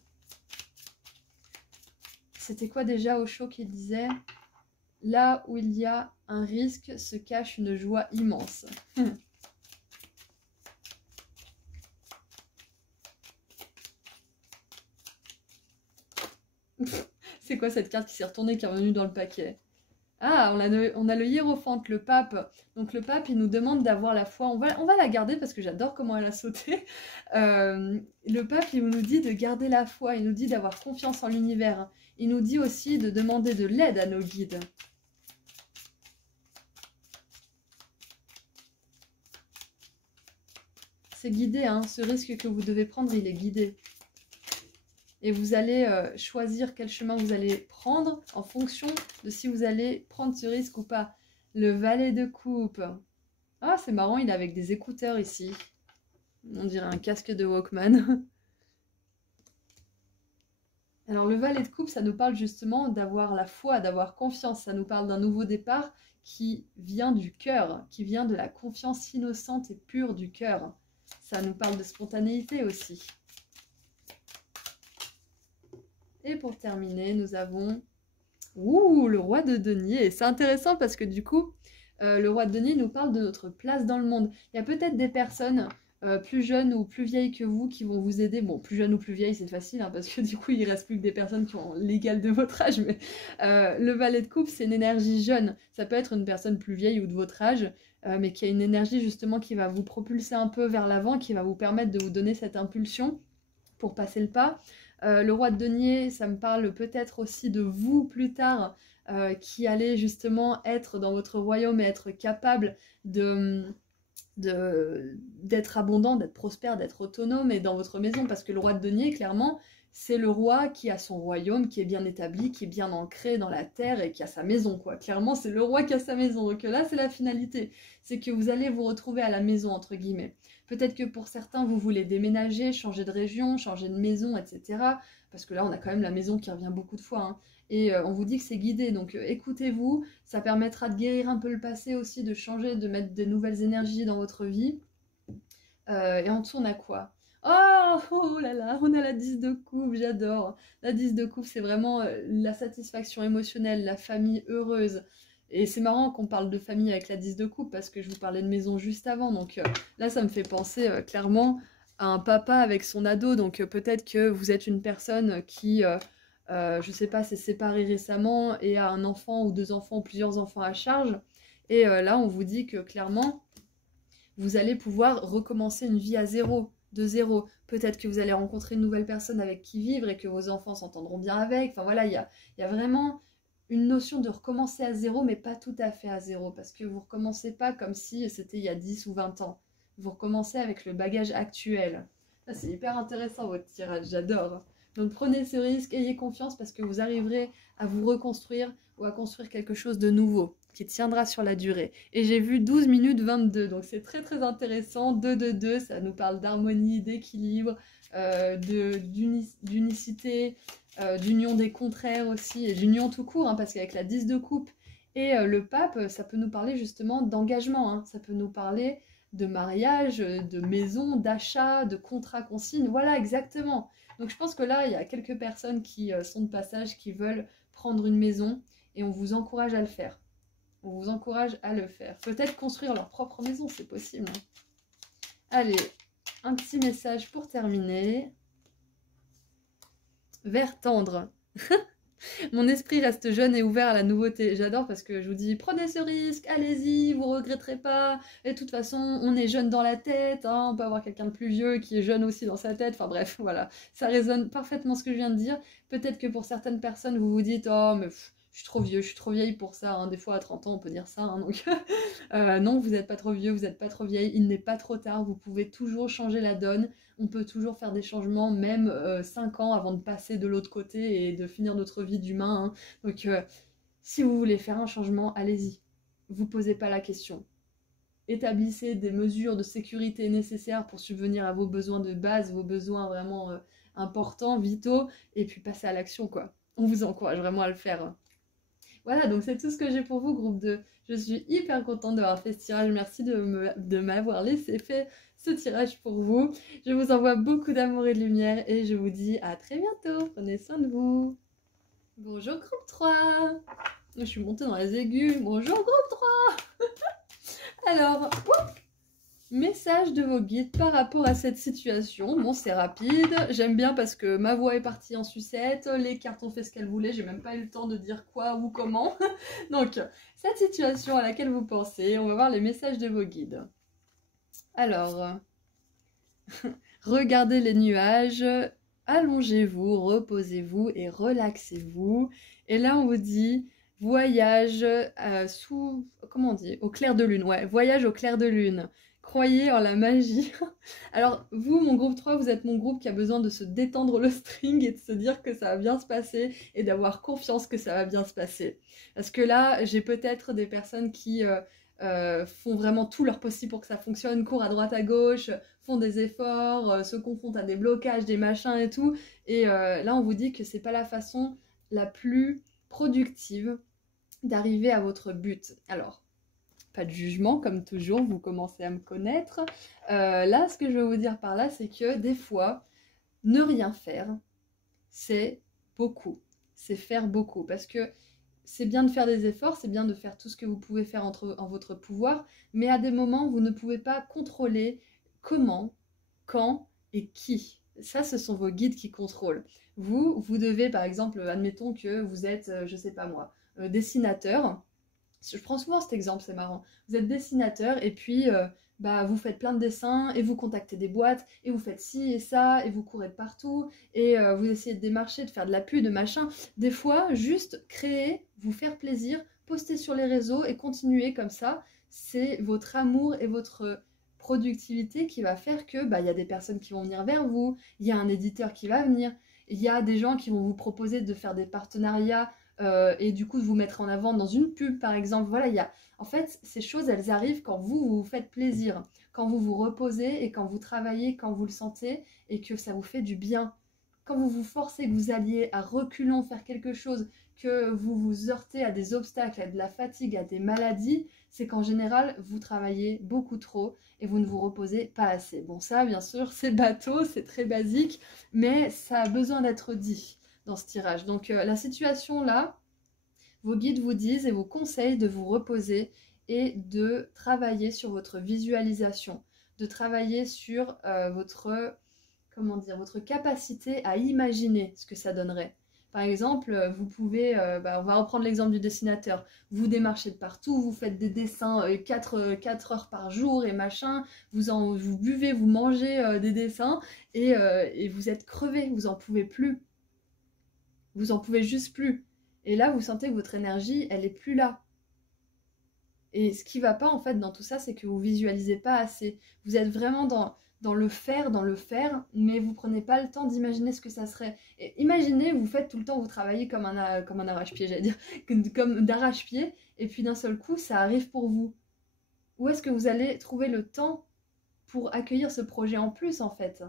C'était quoi déjà Osho qui disait « Là où il y a un risque se cache une joie immense. » C'est quoi cette carte qui s'est retournée, qui est revenue dans le paquet? Ah, on a le hiérophante, le pape. Donc le pape, il nous demande d'avoir la foi. On va la garder parce que j'adore comment elle a sauté. Le pape, il nous dit de garder la foi. Il nous dit d'avoir confiance en l'univers. Il nous dit aussi de demander de l'aide à nos guides. C'est guidé, hein. Ce risque que vous devez prendre, il est guidé. Et vous allez choisir quel chemin vous allez prendre en fonction de si vous allez prendre ce risque ou pas. Le valet de coupe. Ah, c'est marrant, il est avec des écouteurs ici. On dirait un casque de Walkman. Alors le valet de coupe, ça nous parle justement d'avoir la foi, d'avoir confiance. Ça nous parle d'un nouveau départ qui vient du cœur, qui vient de la confiance innocente et pure du cœur. Ça nous parle de spontanéité aussi. Et pour terminer, nous avons le roi de denier. C'est intéressant parce que du coup, le roi de denier nous parle de notre place dans le monde. Il y a peut-être des personnes plus jeunes ou plus vieilles que vous qui vont vous aider. Bon, plus jeunes ou plus vieilles, c'est facile, hein, parce que du coup, il reste plus que des personnes qui ont l'égal de votre âge, mais le valet de coupe, c'est une énergie jeune. Ça peut être une personne plus vieille ou de votre âge, mais qui a une énergie justement qui va vous propulser un peu vers l'avant, qui va vous permettre de vous donner cette impulsion pour passer le pas. Le roi de denier, ça me parle peut-être aussi de vous plus tard, qui allez justement être dans votre royaume et être capable d'être abondant, d'être prospère, d'être autonome et dans votre maison, parce que le roi de denier, clairement, c'est le roi qui a son royaume, qui est bien établi, qui est bien ancré dans la terre et qui a sa maison, quoi. Clairement, c'est le roi qui a sa maison. Donc là, c'est la finalité. C'est que vous allez vous retrouver à la maison, entre guillemets. Peut-être que pour certains, vous voulez déménager, changer de région, changer de maison, etc. Parce que là, on a quand même la maison qui revient beaucoup de fois, hein. Et on vous dit que c'est guidé, donc écoutez-vous, ça permettra de guérir un peu le passé aussi, de changer, de mettre de nouvelles énergies dans votre vie. Et en dessous, on a quoi? Oh là là, on a la 10 de coupe, j'adore. La 10 de coupe, c'est vraiment la satisfaction émotionnelle, la famille heureuse. Et c'est marrant qu'on parle de famille avec la 10 de coupe, parce que je vous parlais de maison juste avant. Donc là, ça me fait penser clairement à un papa avec son ado. Donc peut-être que vous êtes une personne qui... je sais pas, s'est séparée récemment et a un enfant ou deux enfants ou plusieurs enfants à charge. Et là, on vous dit que clairement, vous allez pouvoir recommencer une vie à zéro, de zéro. Peut-être que vous allez rencontrer une nouvelle personne avec qui vivre et que vos enfants s'entendront bien avec. Enfin voilà, il y a vraiment une notion de recommencer à zéro, mais pas tout à fait à zéro, parce que vous recommencez pas comme si c'était il y a 10 ou 20 ans. Vous recommencez avec le bagage actuel. Ça, c'est hyper intéressant votre tirage, j'adore. Donc prenez ce risque, ayez confiance parce que vous arriverez à vous reconstruire ou à construire quelque chose de nouveau qui tiendra sur la durée. Et j'ai vu 12 minutes 22, donc c'est très très intéressant. 2, ça nous parle d'harmonie, d'équilibre, d'unicité, d'union des contraires aussi, et d'union tout court, hein, parce qu'avec la 10 de coupe et le pape, ça peut nous parler justement d'engagement, hein, ça peut nous parler de mariage, de maison, d'achat, de contrat consigne, voilà exactement. Donc je pense que là, il y a quelques personnes qui sont de passage, qui veulent prendre une maison, et on vous encourage à le faire. On vous encourage à le faire. Peut-être construire leur propre maison, c'est possible, hein. Allez, un petit message pour terminer. Vert tendre. Mon esprit reste jeune et ouvert à la nouveauté. J'adore parce que je vous dis, prenez ce risque, allez-y, vous regretterez pas. Et de toute façon, on est jeune dans la tête, hein, on peut avoir quelqu'un de plus vieux qui est jeune aussi dans sa tête. Enfin bref, voilà, ça résonne parfaitement ce que je viens de dire. Peut-être que pour certaines personnes, vous vous dites, oh mais je suis trop vieux, je suis trop vieille pour ça, hein. Des fois à 30 ans on peut dire ça, hein, donc non, vous n'êtes pas trop vieux, vous n'êtes pas trop vieille, il n'est pas trop tard, vous pouvez toujours changer la donne, on peut toujours faire des changements, même 5 ans avant de passer de l'autre côté et de finir notre vie d'humain, hein. Donc si vous voulez faire un changement, allez-y, vous posez pas la question. Établissez des mesures de sécurité nécessaires pour subvenir à vos besoins de base, vos besoins vraiment importants, vitaux, et puis passez à l'action, quoi. On vous encourage vraiment à le faire, hein. Voilà, donc c'est tout ce que j'ai pour vous, groupe 2. Je suis hyper contente d'avoir fait ce tirage. Merci de m'avoir laissé faire ce tirage pour vous. Je vous envoie beaucoup d'amour et de lumière et je vous dis à très bientôt. Prenez soin de vous. Bonjour, groupe 3. Je suis montée dans les aigus. Bonjour, groupe 3. Alors, message de vos guides par rapport à cette situation. Bon, c'est rapide. J'aime bien parce que ma voix est partie en sucette. Les cartes ont fait ce qu'elles voulaient. J'ai même pas eu le temps de dire quoi ou comment. Donc, cette situation à laquelle vous pensez, on va voir les messages de vos guides. Alors, regardez les nuages, allongez-vous, reposez-vous et relaxez-vous. Et là, on vous dit voyage comment on dit, au clair de lune. Ouais, voyage au clair de lune. Croyez en la magie. Alors, vous, mon groupe 3, vous êtes mon groupe qui a besoin de se détendre le string et de se dire que ça va bien se passer et d'avoir confiance que ça va bien se passer. Parce que là, j'ai peut-être des personnes qui font vraiment tout leur possible pour que ça fonctionne, courent à droite à gauche, font des efforts, se confrontent à des blocages, des machins et tout. Et là, on vous dit que c'est pas la façon la plus productive d'arriver à votre but. Alors, pas de jugement, comme toujours, vous commencez à me connaître. Là, ce que je veux vous dire par là, c'est que des fois, ne rien faire, c'est beaucoup. C'est faire beaucoup. Parce que c'est bien de faire des efforts, c'est bien de faire tout ce que vous pouvez faire en votre pouvoir, mais à des moments, vous ne pouvez pas contrôler comment, quand et qui. Ça, ce sont vos guides qui contrôlent. Vous devez, par exemple, admettons que vous êtes, je sais pas moi, dessinateur. Je prends souvent cet exemple, c'est marrant. Vous êtes dessinateur et puis vous faites plein de dessins et vous contactez des boîtes et vous faites ci et ça et vous courez de partout et vous essayez de démarcher, de faire de la pub, de machin. Des fois, juste créer, vous faire plaisir, poster sur les réseaux et continuer comme ça. C'est votre amour et votre productivité qui va faire que y a des personnes qui vont venir vers vous, il y a un éditeur qui va venir, il y a des gens qui vont vous proposer de faire des partenariats et du coup de vous mettre en avant dans une pub par exemple. Voilà, en fait, ces choses, elles arrivent quand vous vous faites plaisir, quand vous vous reposez et quand vous travaillez, quand vous le sentez et que ça vous fait du bien. Quand vous vous forcez, que vous alliez à reculons faire quelque chose, que vous vous heurtez à des obstacles, à de la fatigue, à des maladies, c'est qu'en général, vous travaillez beaucoup trop et vous ne vous reposez pas assez. Bon, ça, bien sûr, c'est bateau, c'est très basique, mais ça a besoin d'être dit dans ce tirage. Donc, la situation là, vos guides vous disent et vous conseillent de vous reposer et de travailler sur votre visualisation, de travailler sur votre capacité à imaginer ce que ça donnerait. Par exemple, vous pouvez, on va reprendre l'exemple du dessinateur, vous démarchez de partout, vous faites des dessins 4 heures par jour et machin, vous buvez, vous mangez des dessins et vous êtes crevé, vous en pouvez plus. Vous en pouvez juste plus. Et là, vous sentez que votre énergie, elle est plus là. Et ce qui va pas, en fait, dans tout ça, c'est que vous visualisez pas assez. Vous êtes vraiment dans le faire, mais vous prenez pas le temps d'imaginer ce que ça serait. Et imaginez, vous faites tout le temps, vous travaillez comme un arrache-pied, j'allais dire, comme d'arrache-pied, et puis d'un seul coup, ça arrive pour vous. Où est-ce que vous allez trouver le temps pour accueillir ce projet en plus, en fait?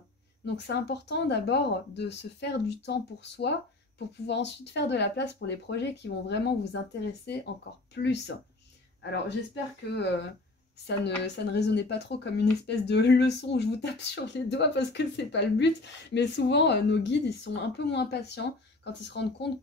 Donc c'est important d'abord de se faire du temps pour soi, pour pouvoir ensuite faire de la place pour les projets qui vont vraiment vous intéresser encore plus. Alors j'espère que ça ne résonnait pas trop comme une espèce de leçon où je vous tape sur les doigts parce que c'est pas le but, mais souvent nos guides ils sont un peu moins patients quand ils se rendent compte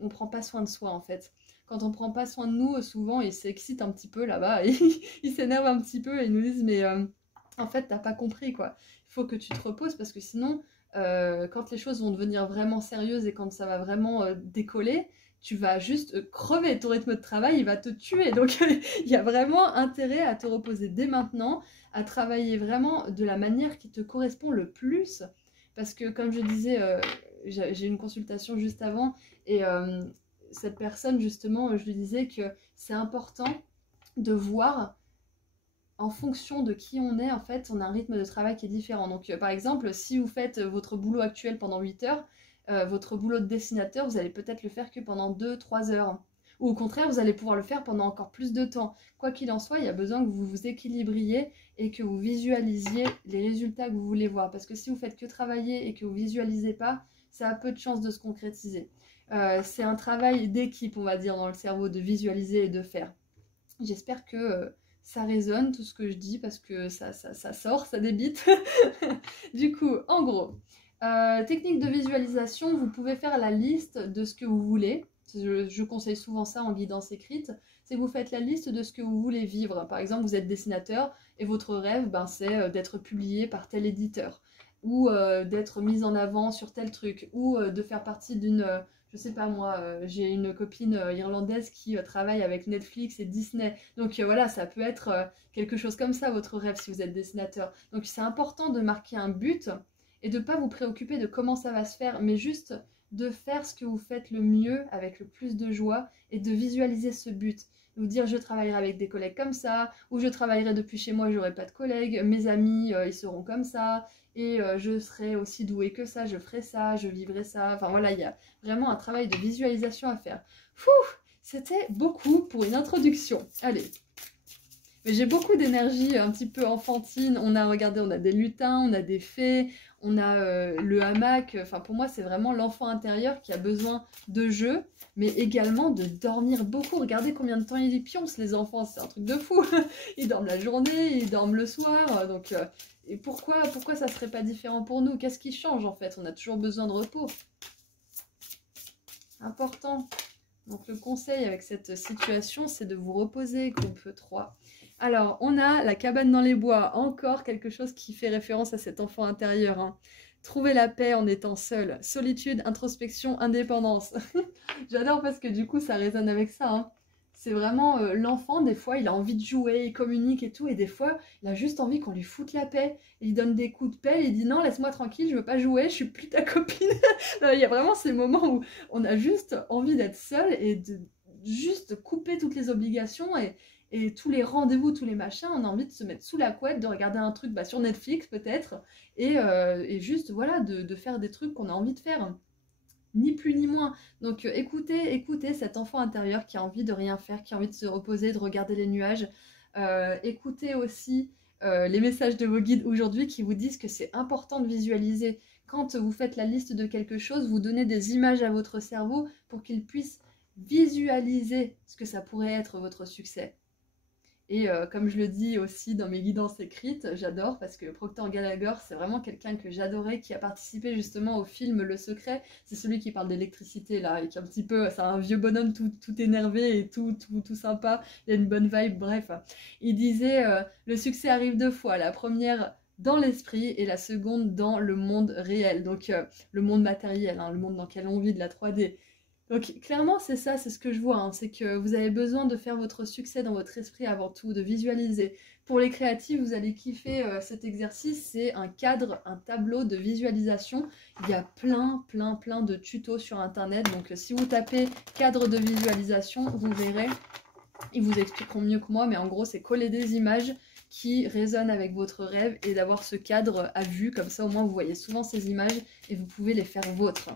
on prend pas soin de soi en fait. Quand on prend pas soin de nous, souvent ils s'excitent un petit peu là-bas, et ils s'énervent un petit peu et ils nous disent mais en fait t'as pas compris quoi, il faut que tu te reposes parce que sinon quand les choses vont devenir vraiment sérieuses et quand ça va vraiment décoller, tu vas juste crever, ton rythme de travail, il va te tuer. Donc, il y a vraiment intérêt à te reposer dès maintenant, à travailler vraiment de la manière qui te correspond le plus. Parce que, comme je disais, j'ai une consultation juste avant, et cette personne, justement, je lui disais que c'est important de voir en fonction de qui on est, en fait, on a un rythme de travail qui est différent. Donc, par exemple, si vous faites votre boulot actuel pendant 8 heures, votre boulot de dessinateur, vous allez peut-être le faire que pendant 2-3 heures. Ou au contraire, vous allez pouvoir le faire pendant encore plus de temps. Quoi qu'il en soit, il y a besoin que vous vous équilibriez et que vous visualisiez les résultats que vous voulez voir. Parce que si vous faites que travailler et que vous visualisez pas, ça a peu de chances de se concrétiser. C'est un travail d'équipe, on va dire, dans le cerveau, de visualiser et de faire. J'espère que ça résonne tout ce que je dis parce que ça sort, ça débite. Du coup, en gros, technique de visualisation, vous pouvez faire la liste de ce que vous voulez. Je conseille souvent ça en guidance écrite. C'est que vous faites la liste de ce que vous voulez vivre. Par exemple, vous êtes dessinateur et votre rêve, c'est d'être publié par tel éditeur ou d'être mis en avant sur tel truc ou de faire partie d'une... je sais pas moi, j'ai une copine irlandaise qui travaille avec Netflix et Disney. Donc voilà, ça peut être quelque chose comme ça, votre rêve, si vous êtes dessinateur. Donc c'est important de marquer un but et de ne pas vous préoccuper de comment ça va se faire, mais juste de faire ce que vous faites le mieux, avec le plus de joie, et de visualiser ce but. Vous dire, je travaillerai avec des collègues comme ça, ou je travaillerai depuis chez moi, j'aurai pas de collègues, mes amis, ils seront comme ça, et je serai aussi douée que ça, je ferai ça, je vivrai ça. Enfin voilà, il y a vraiment un travail de visualisation à faire. Fouh, c'était beaucoup pour une introduction. Allez. Mais j'ai beaucoup d'énergie un petit peu enfantine. On a regardé, on a des lutins, on a des fées, on a le hamac. Enfin, pour moi, c'est vraiment l'enfant intérieur qui a besoin de jeu, mais également de dormir beaucoup. Regardez combien de temps ils pioncent, les enfants, c'est un truc de fou. Ils dorment la journée, ils dorment le soir. Donc, et pourquoi ça serait pas différent pour nous? Qu'est-ce qui change en fait? On a toujours besoin de repos. Important. Donc, le conseil avec cette situation, c'est de vous reposer, groupe 3. Alors, on a la cabane dans les bois, encore quelque chose qui fait référence à cet enfant intérieur, hein. Trouver la paix en étant seul, solitude, introspection, indépendance. J'adore parce que du coup, ça résonne avec ça, hein. C'est vraiment l'enfant, des fois, il a envie de jouer, il communique et tout, et des fois, il a juste envie qu'on lui foute la paix. Il donne des coups de pelle, il dit non, laisse-moi tranquille, je veux pas jouer, je suis plus ta copine. Non, il y a vraiment ces moments où on a juste envie d'être seul et de juste couper toutes les obligations et tous les rendez-vous, tous les machins, on a envie de se mettre sous la couette, de regarder un truc sur Netflix peut-être, et juste voilà, de faire des trucs qu'on a envie de faire. Ni plus ni moins. Donc écoutez cet enfant intérieur qui a envie de rien faire, qui a envie de se reposer, de regarder les nuages. Écoutez aussi les messages de vos guides aujourd'hui qui vous disent que c'est important de visualiser. Quand vous faites la liste de quelque chose, vous donnez des images à votre cerveau pour qu'il puisse visualiser ce que ça pourrait être votre succès. Et comme je le dis aussi dans mes guidances écrites, j'adore parce que Proctor Gallagher, c'est vraiment quelqu'un que j'adorais, qui a participé justement au film Le Secret. C'est celui qui parle d'électricité là, et qui est un petit peu, c'est un vieux bonhomme tout énervé et tout sympa. Il a une bonne vibe, bref. Il disait le succès arrive deux fois. La première dans l'esprit et la seconde dans le monde réel, donc le monde matériel, hein, le monde dans lequel on vit, de la 3D. Donc clairement c'est ça, c'est ce que je vois, hein, c'est que vous avez besoin de faire votre succès dans votre esprit avant tout, de visualiser. Pour les créatifs, vous allez kiffer cet exercice, c'est un cadre, un tableau de visualisation. Il y a plein de tutos sur internet, donc si vous tapez cadre de visualisation, vous verrez, ils vous expliqueront mieux que moi, mais en gros c'est coller des images qui résonnent avec votre rêve et d'avoir ce cadre à vue, comme ça au moins vous voyez souvent ces images et vous pouvez les faire vôtres.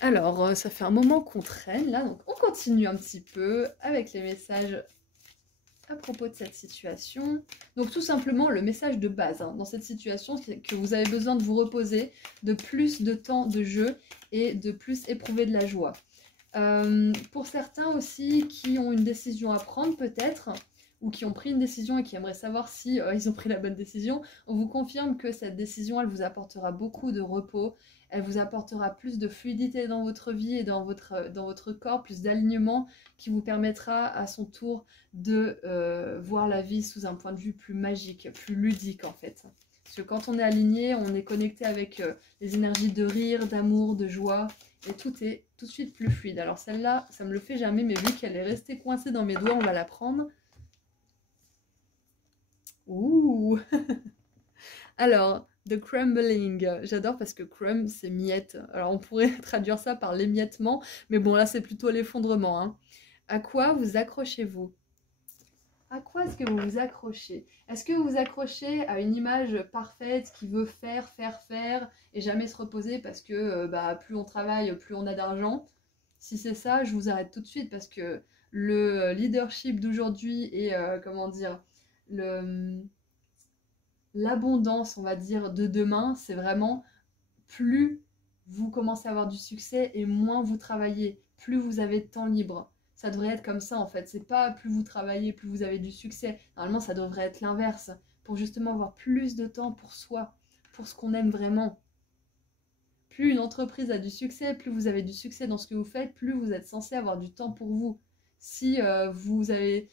Alors, ça fait un moment qu'on traîne là, donc on continue un petit peu avec les messages à propos de cette situation. Donc tout simplement, le message de base hein, dans cette situation, c'est que vous avez besoin de vous reposer, de plus de temps de jeu et de plus éprouver de la joie. Pour certains aussi qui ont une décision à prendre peut-être, ou qui ont pris une décision et qui aimeraient savoir si ils ont pris la bonne décision, on vous confirme que cette décision, elle vous apportera beaucoup de repos, elle vous apportera plus de fluidité dans votre vie et dans votre corps, plus d'alignement, qui vous permettra à son tour de voir la vie sous un point de vue plus magique, plus ludique en fait. Parce que quand on est aligné, on est connecté avec les énergies de rire, d'amour, de joie, et tout est tout de suite plus fluide. Alors celle-là, ça me le fait jamais, mais vu qu'elle est restée coincée dans mes doigts, on va la prendre. Ouh. Alors, The Crumbling, j'adore parce que crumb c'est miette. Alors on pourrait traduire ça par l'émiettement, mais bon là c'est plutôt l'effondrement, hein. À quoi vous accrochez-vous? À quoi est-ce que vous vous accrochez? Est-ce que vous vous accrochez à une image parfaite qui veut faire et jamais se reposer parce que plus on travaille, plus on a d'argent? Si c'est ça, je vous arrête tout de suite parce que le leadership d'aujourd'hui et comment dire, l'abondance, on va dire, de demain, c'est vraiment plus vous commencez à avoir du succès et moins vous travaillez, plus vous avez de temps libre. Ça devrait être comme ça en fait, c'est pas plus vous travaillez, plus vous avez du succès. Normalement, ça devrait être l'inverse, pour justement avoir plus de temps pour soi, pour ce qu'on aime vraiment. Plus une entreprise a du succès, plus vous avez du succès dans ce que vous faites, plus vous êtes censé avoir du temps pour vous. Si vous avez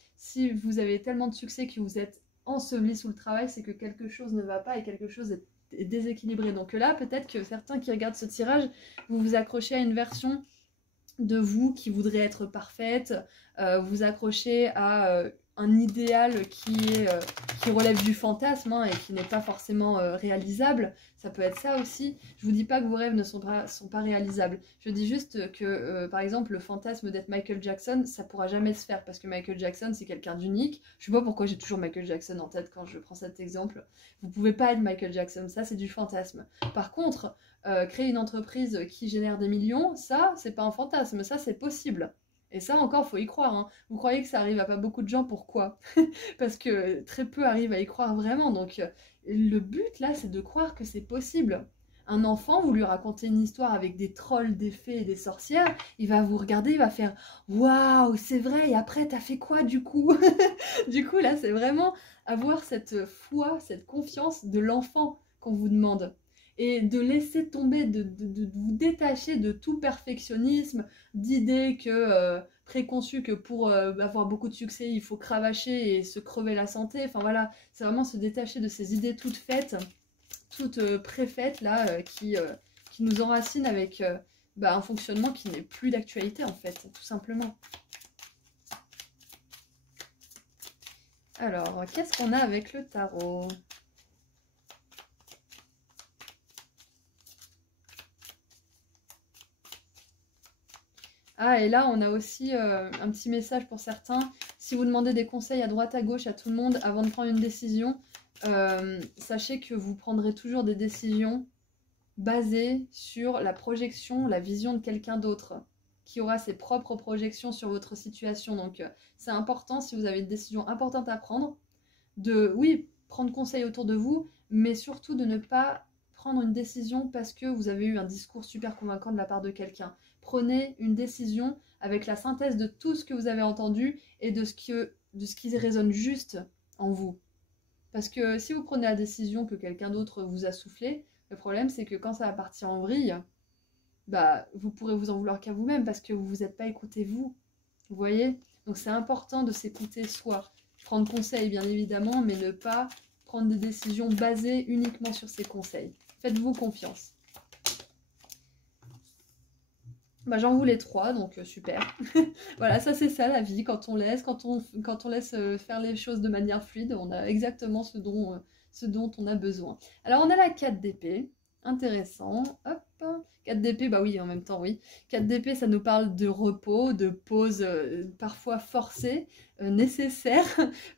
tellement de succès que vous êtes enseveli sous le travail, c'est que quelque chose ne va pas et quelque chose est déséquilibré. Donc là, peut-être que certains qui regardent ce tirage, vous vous accrochez à une version de vous qui voudrait être parfaite, vous accrochez à un idéal qui relève du fantasme hein, et qui n'est pas forcément réalisable. Ça peut être ça aussi. Je vous dis pas que vos rêves ne sont pas réalisables. Je dis juste que, par exemple, le fantasme d'être Michael Jackson, ça pourra jamais se faire parce que Michael Jackson, c'est quelqu'un d'unique. Je sais pas pourquoi j'ai toujours Michael Jackson en tête quand je prends cet exemple. Vous pouvez pas être Michael Jackson, ça c'est du fantasme. Par contre, créer une entreprise qui génère des millions, ça, c'est pas un fantasme, ça c'est possible. Et ça encore, faut y croire. Hein. Vous croyez que ça arrive à pas beaucoup de gens, pourquoi? Parce que très peu arrivent à y croire vraiment. Donc le but là, c'est de croire que c'est possible. Un enfant, vous lui racontez une histoire avec des trolls, des fées et des sorcières, il va vous regarder, il va faire « Waouh, c'est vrai, et après, t'as fait quoi du coup ?» Du coup, là, c'est vraiment avoir cette foi, cette confiance de l'enfant qu'on vous demande. Et de laisser tomber, de vous détacher de tout perfectionnisme, d'idées que préconçu que pour avoir beaucoup de succès, il faut cravacher et se crever la santé. Enfin voilà, c'est vraiment se détacher de ces idées toutes faites, toutes préfaites là, qui nous enracinent avec un fonctionnement qui n'est plus d'actualité en fait, tout simplement. Alors, qu'est-ce qu'on a avec le tarot ? Ah, et là, on a aussi un petit message pour certains. Si vous demandez des conseils à droite, à gauche, à tout le monde, avant de prendre une décision, sachez que vous prendrez toujours des décisions basées sur la projection, la vision de quelqu'un d'autre, qui aura ses propres projections sur votre situation. Donc, c'est important, si vous avez une décision importante à prendre, de, oui, prendre conseil autour de vous, mais surtout de ne pas prendre une décision parce que vous avez eu un discours super convaincant de la part de quelqu'un. Prenez une décision avec la synthèse de tout ce que vous avez entendu et de ce qui résonne juste en vous. Parce que si vous prenez la décision que quelqu'un d'autre vous a soufflé, le problème c'est que quand ça va partir en vrille, vous pourrez vous en vouloir qu'à vous-même parce que vous vous êtes pas écouté vous. Vous voyez ? Donc c'est important de s'écouter soi. Prendre conseil bien évidemment, mais ne pas prendre des décisions basées uniquement sur ces conseils. Faites-vous confiance. J'en voulais 3, donc super. Voilà, ça c'est ça la vie, quand on laisse faire les choses de manière fluide, on a exactement ce dont on a besoin. Alors on a la 4 d'épée, intéressant, hop, 4 d'épée, oui en même temps oui. 4 d'épée ça nous parle de repos, de pause parfois forcée, nécessaire,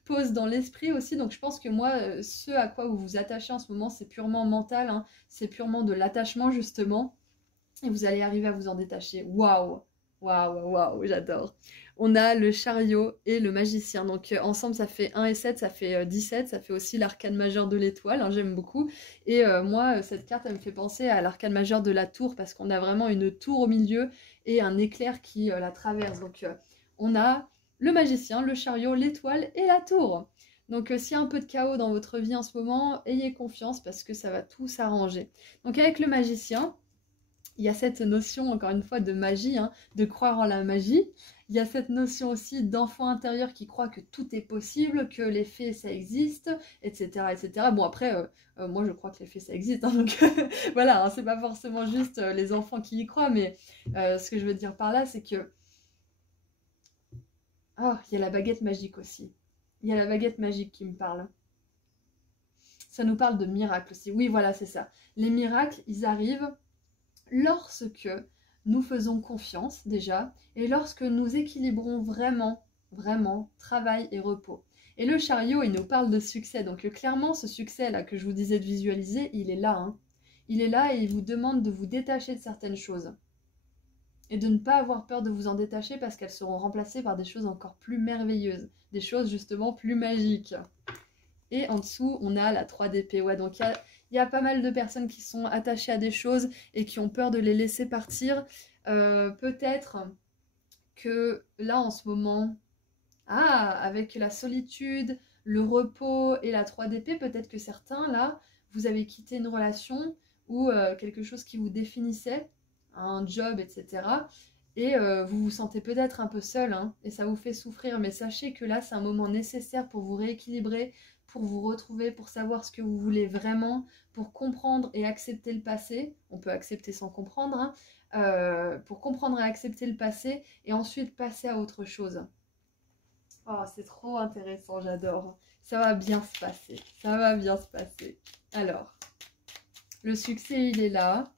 pause dans l'esprit aussi, donc je pense que moi, ce à quoi vous vous attachez en ce moment c'est purement mental, hein, c'est purement de l'attachement justement. Et vous allez arriver à vous en détacher. Waouh, waouh, waouh, j'adore. On a le chariot et le magicien. Donc ensemble, ça fait 1 et 7, ça fait 17. Ça fait aussi l'arcane majeur de l'étoile, hein, j'aime beaucoup. Et moi, cette carte, elle me fait penser à l'arcane majeur de la tour, parce qu'on a vraiment une tour au milieu et un éclair qui la traverse. Donc on a le magicien, le chariot, l'étoile et la tour. Donc s'il y a un peu de chaos dans votre vie en ce moment, ayez confiance parce que ça va tout s'arranger. Donc avec le magicien, il y a cette notion, encore une fois, de magie, hein, de croire en la magie. Il y a cette notion aussi d'enfant intérieur qui croit que tout est possible, que les fées, ça existe, etc. etc. Bon, après, moi, je crois que les fées, ça existe. Hein, donc, voilà, hein, c'est pas forcément juste les enfants qui y croient, mais ce que je veux dire par là, c'est que... Oh, il y a la baguette magique aussi. Il y a la baguette magique qui me parle. Ça nous parle de miracles aussi. Oui, voilà, c'est ça. Les miracles, ils arrivent lorsque nous faisons confiance déjà et lorsque nous équilibrons vraiment, vraiment travail et repos. Et le chariot, il nous parle de succès. Donc clairement, ce succès-là que je vous disais de visualiser, il est là. Hein. Il est là et il vous demande de vous détacher de certaines choses. Et de ne pas avoir peur de vous en détacher parce qu'elles seront remplacées par des choses encore plus merveilleuses. Des choses justement plus magiques. Et en dessous, on a la 3 d'épée. Ouais, donc il y a pas mal de personnes qui sont attachées à des choses et qui ont peur de les laisser partir. Peut-être que là, en ce moment, avec la solitude, le repos et la 3 d'épée, peut-être que certains, là, vous avez quitté une relation ou quelque chose qui vous définissait, un job, etc. Et vous vous sentez peut-être un peu seul, hein, et ça vous fait souffrir. Mais sachez que là, c'est un moment nécessaire pour vous rééquilibrer, pour vous retrouver, pour savoir ce que vous voulez vraiment, pour comprendre et accepter le passé. On peut accepter sans comprendre, hein, pour comprendre et accepter le passé et ensuite passer à autre chose. Oh, c'est trop intéressant, j'adore. Ça va bien se passer, ça va bien se passer. Alors, le succès, il est là.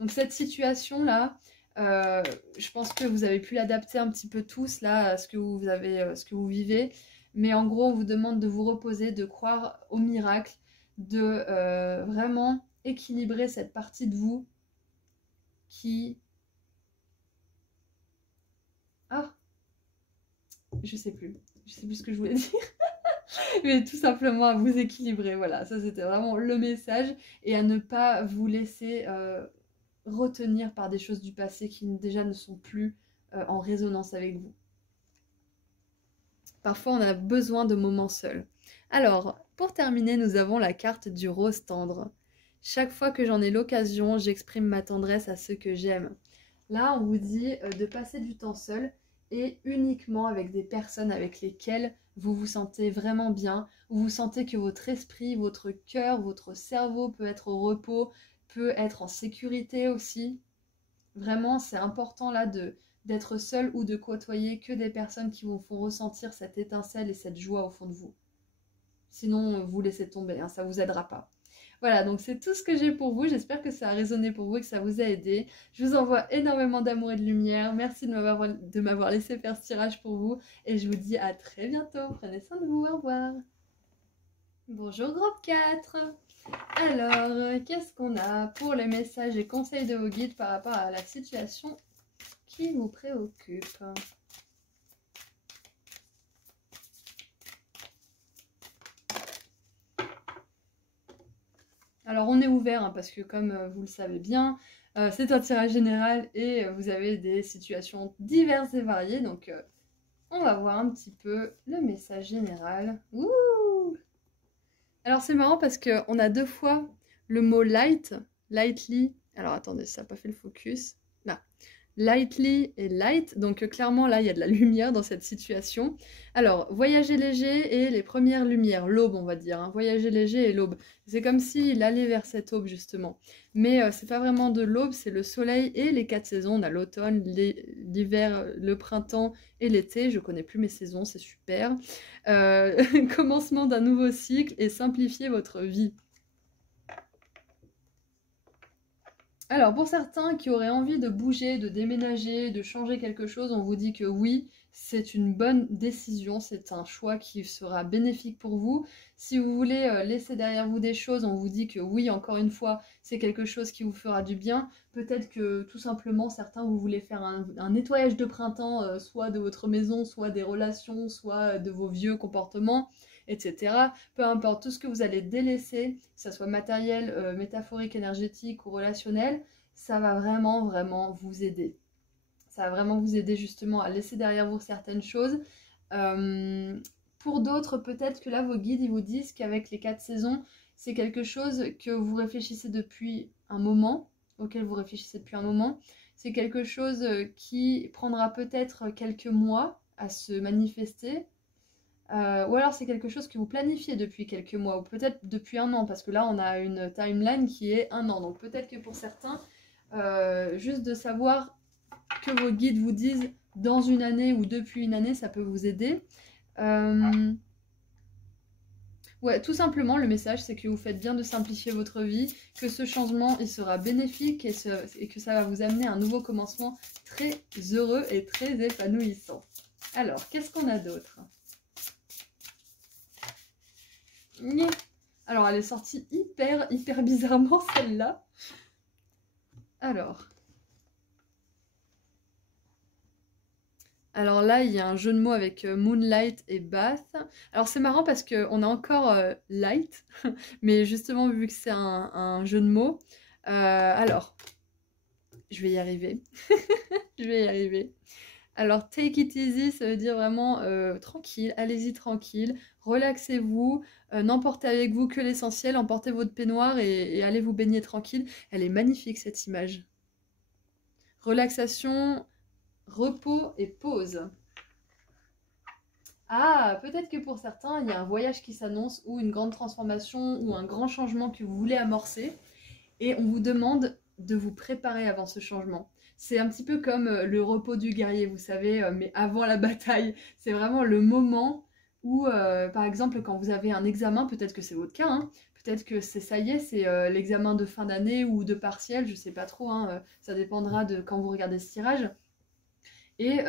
Donc cette situation-là, je pense que vous avez pu l'adapter un petit peu tous là à ce que vous vivez. Mais en gros, on vous demande de vous reposer, de croire au miracle, de vraiment équilibrer cette partie de vous qui... Ah, je sais plus ce que je voulais dire. Mais tout simplement à vous équilibrer, voilà. Ça, c'était vraiment le message. Et à ne pas vous laisser retenir par des choses du passé qui déjà ne sont plus en résonance avec vous. Parfois, on a besoin de moments seuls. Alors, pour terminer, nous avons la carte du rose tendre. Chaque fois que j'en ai l'occasion, j'exprime ma tendresse à ceux que j'aime. Là, on vous dit de passer du temps seul et uniquement avec des personnes avec lesquelles vous vous sentez vraiment bien, où vous sentez que votre esprit, votre cœur, votre cerveau peut être au repos, peut être en sécurité aussi. Vraiment, c'est important là d'être seul ou de côtoyer que des personnes qui vous font ressentir cette étincelle et cette joie au fond de vous. Sinon, vous laissez tomber, hein, ça ne vous aidera pas. Voilà, donc c'est tout ce que j'ai pour vous. J'espère que ça a résonné pour vous et que ça vous a aidé. Je vous envoie énormément d'amour et de lumière. Merci de m'avoir laissé faire ce tirage pour vous. Et je vous dis à très bientôt. Prenez soin de vous. Au revoir. Bonjour groupe 4. Alors, qu'est-ce qu'on a pour les messages et conseils de vos guides par rapport à la situation qui vous préoccupe? Alors on est ouvert hein, parce que comme vous le savez bien, c'est un tirage général et vous avez des situations diverses et variées. Donc on va voir un petit peu le message général. Ouh! Alors c'est marrant parce qu'on a 2 fois le mot light, lightly. Alors attendez, ça n'a pas fait le focus. Là. Lightly et light, donc clairement là il y a de la lumière dans cette situation. Alors voyager léger et les premières lumières, l'aube on va dire, hein. Voyager léger et l'aube. C'est comme s'il allait vers cette aube justement. Mais c'est pas vraiment de l'aube, c'est le soleil et les 4 saisons. On a l'automne, l'hiver, le printemps et l'été. Je connais plus mes saisons, c'est super. Commencement d'un nouveau cycle et simplifier votre vie. Alors, pour certains qui auraient envie de bouger, de déménager, de changer quelque chose, on vous dit que oui, c'est une bonne décision, c'est un choix qui sera bénéfique pour vous. Si vous voulez laisser derrière vous des choses, on vous dit que oui, encore une fois, c'est quelque chose qui vous fera du bien. Peut-être que tout simplement, certains, vous voulez faire un nettoyage de printemps, soit de votre maison, soit des relations, soit de vos vieux comportements, etc. Peu importe, tout ce que vous allez délaisser, que ce soit matériel, métaphorique, énergétique ou relationnel, ça va vraiment, vraiment vous aider. Ça va vraiment vous aider justement à laisser derrière vous certaines choses. Pour d'autres, peut-être que là, vos guides, ils vous disent qu'avec les 4 saisons, c'est quelque chose que vous réfléchissez depuis un moment, auquel vous réfléchissez depuis un moment. C'est quelque chose qui prendra peut-être quelques mois à se manifester. Ou alors c'est quelque chose que vous planifiez depuis quelques mois, ou peut-être depuis un an, parce que là on a une timeline qui est un an. Donc peut-être que pour certains, juste de savoir que vos guides vous disent dans une année ou depuis une année, ça peut vous aider. Ouais, tout simplement, le message, c'est que vous faites bien de simplifier votre vie, que ce changement, il sera bénéfique et que ça va vous amener à un nouveau commencement très heureux et très épanouissant. Alors, qu'est-ce qu'on a d'autre ? Alors, elle est sortie hyper bizarrement, celle-là. Alors là, il y a un jeu de mots avec Moonlight et Bath. Alors c'est marrant parce qu'on a encore Light, mais justement vu que c'est un jeu de mots. Alors, je vais y arriver. Je vais y arriver. Alors, take it easy, ça veut dire vraiment tranquille, allez-y tranquille, relaxez-vous, n'emportez avec vous que l'essentiel, emportez votre peignoir et allez vous baigner tranquille. Elle est magnifique cette image. Relaxation, repos et pause. Ah, peut-être que pour certains, il y a un voyage qui s'annonce ou une grande transformation ou un grand changement que vous voulez amorcer et on vous demande de vous préparer avant ce changement. C'est un petit peu comme le repos du guerrier, vous savez, mais avant la bataille. C'est vraiment le moment où, par exemple, quand vous avez un examen, peut-être que c'est votre cas, hein, peut-être que ça y est, c'est l'examen de fin d'année ou de partiel, je sais pas trop, hein, ça dépendra de quand vous regardez ce tirage. Et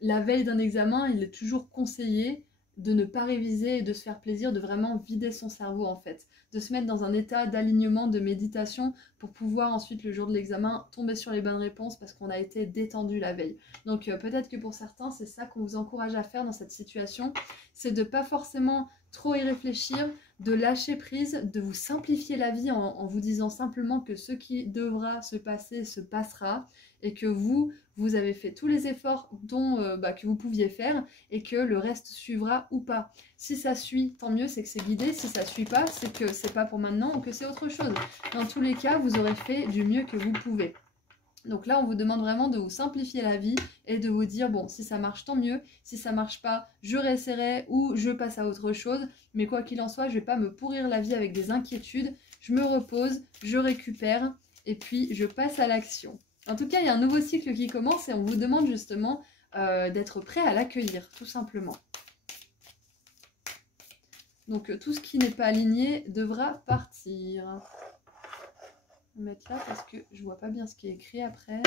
la veille d'un examen, il est toujours conseillé de ne pas réviser et de se faire plaisir, de vraiment vider son cerveau en fait, de se mettre dans un état d'alignement, de méditation pour pouvoir ensuite le jour de l'examen tomber sur les bonnes réponses parce qu'on a été détendu la veille. Donc peut-être que pour certains c'est ça qu'on vous encourage à faire dans cette situation, c'est de pas forcément trop y réfléchir, de lâcher prise, de vous simplifier la vie en vous disant simplement que ce qui devra se passer se passera et que vous avez fait tous les efforts que vous pouviez faire et que le reste suivra ou pas. Si ça suit, tant mieux, c'est que c'est guidé. Si ça suit pas, c'est que c'est pas pour maintenant ou que c'est autre chose. Dans tous les cas, vous aurez fait du mieux que vous pouvez. Donc là, on vous demande vraiment de vous simplifier la vie et de vous dire, bon, si ça marche, tant mieux. Si ça marche pas, je réessayerai ou je passe à autre chose. Mais quoi qu'il en soit, je vais pas me pourrir la vie avec des inquiétudes. Je me repose, je récupère et puis je passe à l'action. En tout cas, il y a un nouveau cycle qui commence et on vous demande justement d'être prêt à l'accueillir, tout simplement. Donc tout ce qui n'est pas aligné devra partir. Je vais mettre là parce que je vois pas bien ce qui est écrit après.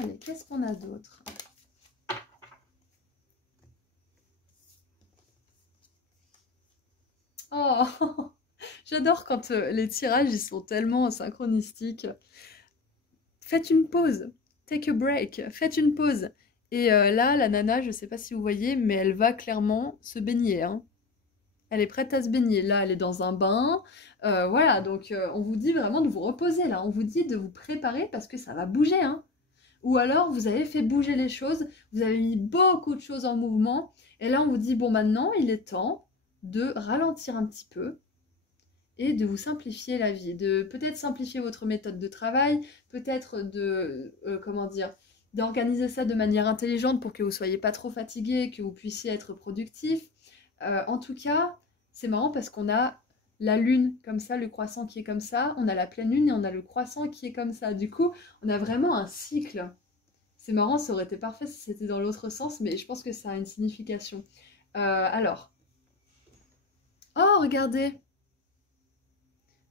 Allez, qu'est-ce qu'on a d'autre? Oh, j'adore quand les tirages ils sont tellement synchronistiques. Faites une pause, take a break, faites une pause. Et là, la nana, je sais pas si vous voyez, mais elle va clairement se baigner, hein. Elle est prête à se baigner. Là, elle est dans un bain. Voilà, donc on vous dit vraiment de vous reposer là. On vous dit de vous préparer parce que ça va bouger, hein. Ou alors, vous avez fait bouger les choses, vous avez mis beaucoup de choses en mouvement. Et là, on vous dit, bon, maintenant, il est temps de ralentir un petit peu et de vous simplifier la vie. De peut-être simplifier votre méthode de travail, peut-être de, comment dire, d'organiser ça de manière intelligente pour que vous ne soyez pas trop fatigué, que vous puissiez être productif. En tout cas, c'est marrant parce qu'on a la lune comme ça, le croissant qui est comme ça, on a la pleine lune et on a le croissant qui est comme ça. Du coup, on a vraiment un cycle. C'est marrant, ça aurait été parfait si c'était dans l'autre sens, mais je pense que ça a une signification. Alors. Oh, regardez!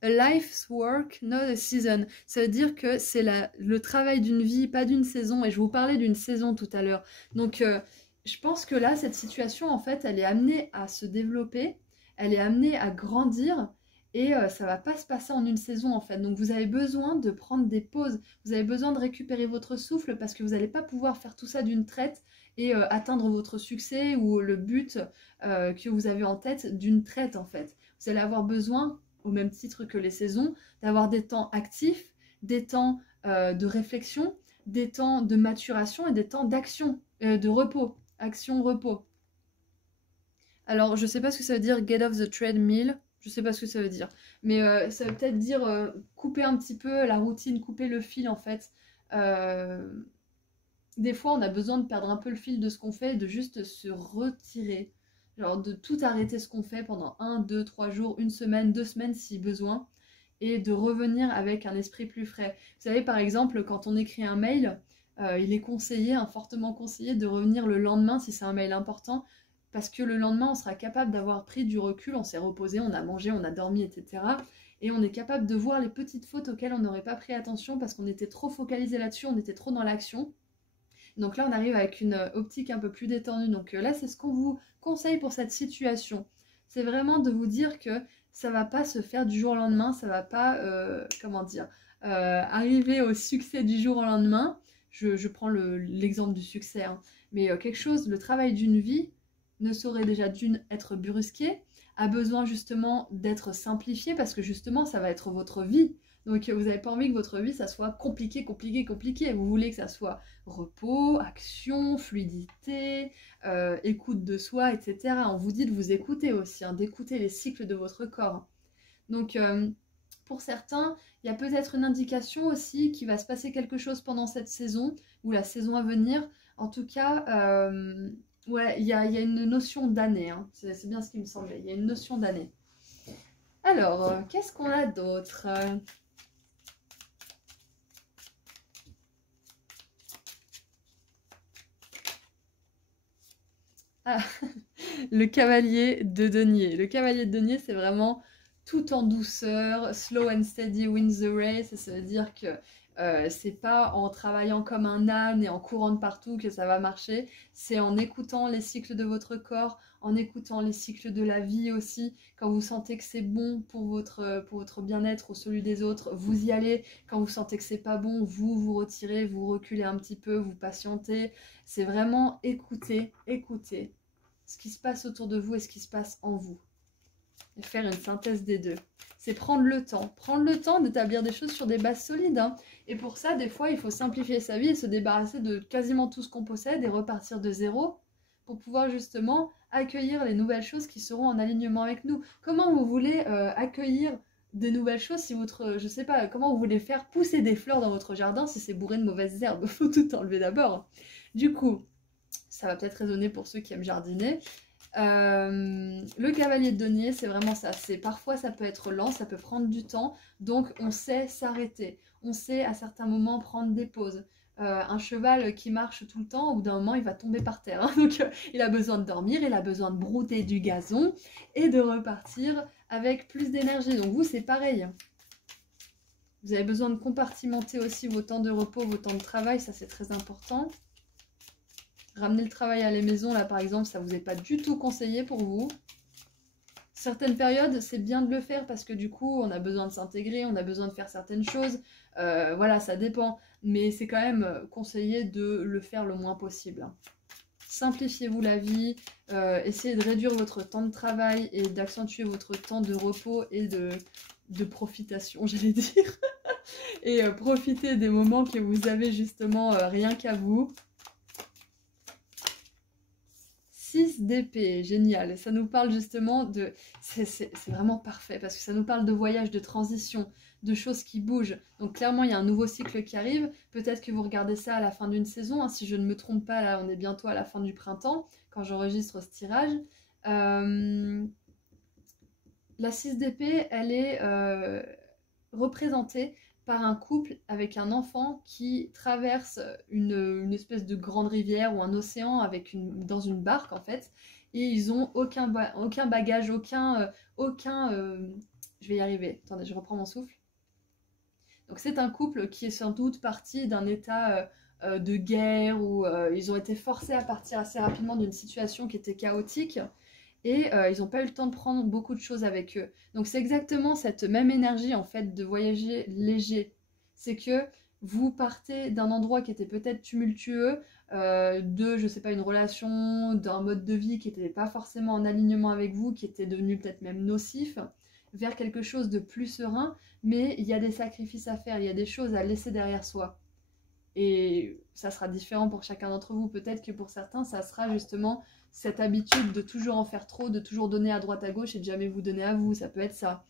A life's work, not a season. Ça veut dire que c'est le travail d'une vie, pas d'une saison. Et je vous parlais d'une saison tout à l'heure. Donc, je pense que là, cette situation, en fait, elle est amenée à se développer. Elle est amenée à grandir. Et ça va pas se passer en une saison, en fait. Donc, vous avez besoin de prendre des pauses. Vous avez besoin de récupérer votre souffle parce que vous n'allez pas pouvoir faire tout ça d'une traite et atteindre votre succès ou le but que vous avez en tête d'une traite, en fait. Vous allez avoir besoin, au même titre que les saisons, d'avoir des temps actifs, des temps de réflexion, des temps de maturation et des temps d'action, de repos, action-repos. Alors, je ne sais pas ce que ça veut dire get off the treadmill, je ne sais pas ce que ça veut dire, mais ça veut peut-être dire couper un petit peu la routine, couper le fil en fait. Des fois, on a besoin de perdre un peu le fil de ce qu'on fait et de juste se retirer. Genre de tout arrêter ce qu'on fait pendant 1, 2, 3 jours, une semaine, 2 semaines si besoin, et de revenir avec un esprit plus frais. Vous savez, par exemple, quand on écrit un mail, il est conseillé, fortement conseillé, de revenir le lendemain si c'est un mail important, parce que le lendemain, on sera capable d'avoir pris du recul, on s'est reposé, on a mangé, on a dormi, etc. Et on est capable de voir les petites fautes auxquelles on n'aurait pas pris attention parce qu'on était trop focalisé là-dessus, on était trop dans l'action. Donc là, on arrive avec une optique un peu plus détendue. Donc là, c'est ce qu'on vous conseille pour cette situation. C'est vraiment de vous dire que ça va pas se faire du jour au lendemain, ça va pas, comment dire, arriver au succès du jour au lendemain. Je prends l'exemple du succès, hein. Mais quelque chose, le travail d'une vie ne saurait déjà d'une être brusqué, a besoin justement d'être simplifié parce que justement, ça va être votre vie. Donc vous n'avez pas envie que votre vie, ça soit compliqué, compliqué, compliqué. Vous voulez que ça soit repos, action, fluidité, écoute de soi, etc. On vous dit de vous écouter aussi, hein, d'écouter les cycles de votre corps. Donc pour certains, il y a peut-être une indication aussi qu'il va se passer quelque chose pendant cette saison ou la saison à venir. En tout cas, ouais, il y a une notion d'année, hein. C'est bien ce qui me semblait. Il y a une notion d'année. Alors, qu'est-ce qu'on a d'autre ? Ah, le cavalier de denier. Le cavalier de denier, c'est vraiment tout en douceur, slow and steady wins the race. Ça veut dire que c'est pas en travaillant comme un âne et en courant de partout que ça va marcher. C'est en écoutant les cycles de votre corps, en écoutant les cycles de la vie aussi. Quand vous sentez que c'est bon pour votre bien-être ou celui des autres, vous y allez. Quand vous sentez que c'est pas bon, vous retirez, vous reculez un petit peu, vous patientez. C'est vraiment écouter ce qui se passe autour de vous et ce qui se passe en vous. Et faire une synthèse des deux. C'est prendre le temps d'établir des choses sur des bases solides, hein. Et pour ça, des fois, il faut simplifier sa vie et se débarrasser de quasiment tout ce qu'on possède et repartir de zéro. pour pouvoir justement accueillir les nouvelles choses qui seront en alignement avec nous. Comment vous voulez accueillir des nouvelles choses si votre, je sais pas, comment vous voulez faire pousser des fleurs dans votre jardin si c'est bourré de mauvaises herbes? Faut tout enlever d'abord. Du coup, ça va peut-être résonner pour ceux qui aiment jardiner. Le cavalier de denier, c'est vraiment ça. C'est parfois ça peut être lent, ça peut prendre du temps, donc on sait s'arrêter. On sait à certains moments prendre des pauses. Un cheval qui marche tout le temps, au bout d'un moment, il va tomber par terre. Hein. Donc, il a besoin de dormir, il a besoin de brouter du gazon et de repartir avec plus d'énergie. Donc, vous, c'est pareil. Vous avez besoin de compartimenter aussi vos temps de repos, vos temps de travail. Ça, c'est très important. Ramener le travail à la maison, là, par exemple, ça ne vous est pas du tout conseillé pour vous. Certaines périodes, c'est bien de le faire parce que du coup, on a besoin de s'intégrer, on a besoin de faire certaines choses. Voilà, ça dépend. Mais c'est quand même conseillé de le faire le moins possible. Simplifiez-vous la vie, essayez de réduire votre temps de travail et d'accentuer votre temps de repos et de profitation, j'allais dire. Et profitez des moments que vous avez justement rien qu'à vous. 6 d'épée, génial. Ça nous parle justement de... C'est vraiment parfait parce que ça nous parle de voyage, de transition, de choses qui bougent. Donc clairement, il y a un nouveau cycle qui arrive. Peut-être que vous regardez ça à la fin d'une saison. Hein, si je ne me trompe pas, là, on est bientôt à la fin du printemps quand j'enregistre ce tirage. La 6 d'épée, elle est représentée par un couple avec un enfant qui traverse une espèce de grande rivière ou un océan avec dans une barque en fait, et ils ont aucun bagage, je vais y arriver, attendez, je reprends mon souffle. Donc c'est un couple qui est sans doute parti d'un état de guerre où ils ont été forcés à partir assez rapidement d'une situation qui était chaotique. Et ils n'ont pas eu le temps de prendre beaucoup de choses avec eux. Donc c'est exactement cette même énergie en fait de voyager léger. C'est que vous partez d'un endroit qui était peut-être tumultueux, je sais pas, une relation, d'un mode de vie qui n'était pas forcément en alignement avec vous, qui était devenu peut-être même nocif, vers quelque chose de plus serein, mais il y a des sacrifices à faire, il y a des choses à laisser derrière soi. Et ça sera différent pour chacun d'entre vous. Peut-être que pour certains, ça sera justement cette habitude de toujours en faire trop, de toujours donner à droite à gauche et de jamais vous donner à vous. Ça peut être ça.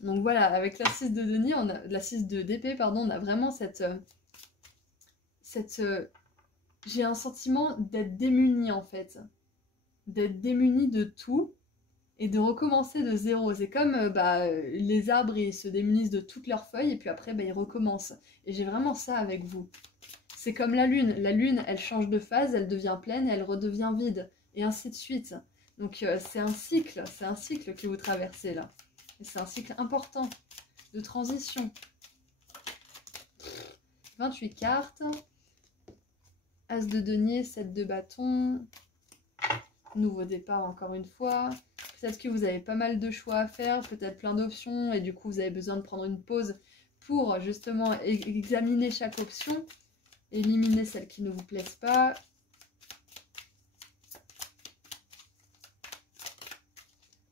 Donc voilà, avec la 6 de denier, la 6 d'épée, pardon, on a vraiment j'ai un sentiment d'être démuni en fait. D'être démuni de tout et de recommencer de zéro. C'est comme les arbres, ils se démunissent de toutes leurs feuilles et puis après, ils recommencent. Et j'ai vraiment ça avec vous. C'est comme la lune. La lune, elle change de phase, elle devient pleine et elle redevient vide. Et ainsi de suite. Donc c'est un cycle que vous traversez là. Et c'est un cycle important de transition. 28 cartes. As de denier, 7 de bâton. Nouveau départ encore une fois. Peut-être que vous avez pas mal de choix à faire, peut-être plein d'options, et du coup vous avez besoin de prendre une pause pour justement examiner chaque option, éliminer celles qui ne vous plaisent pas.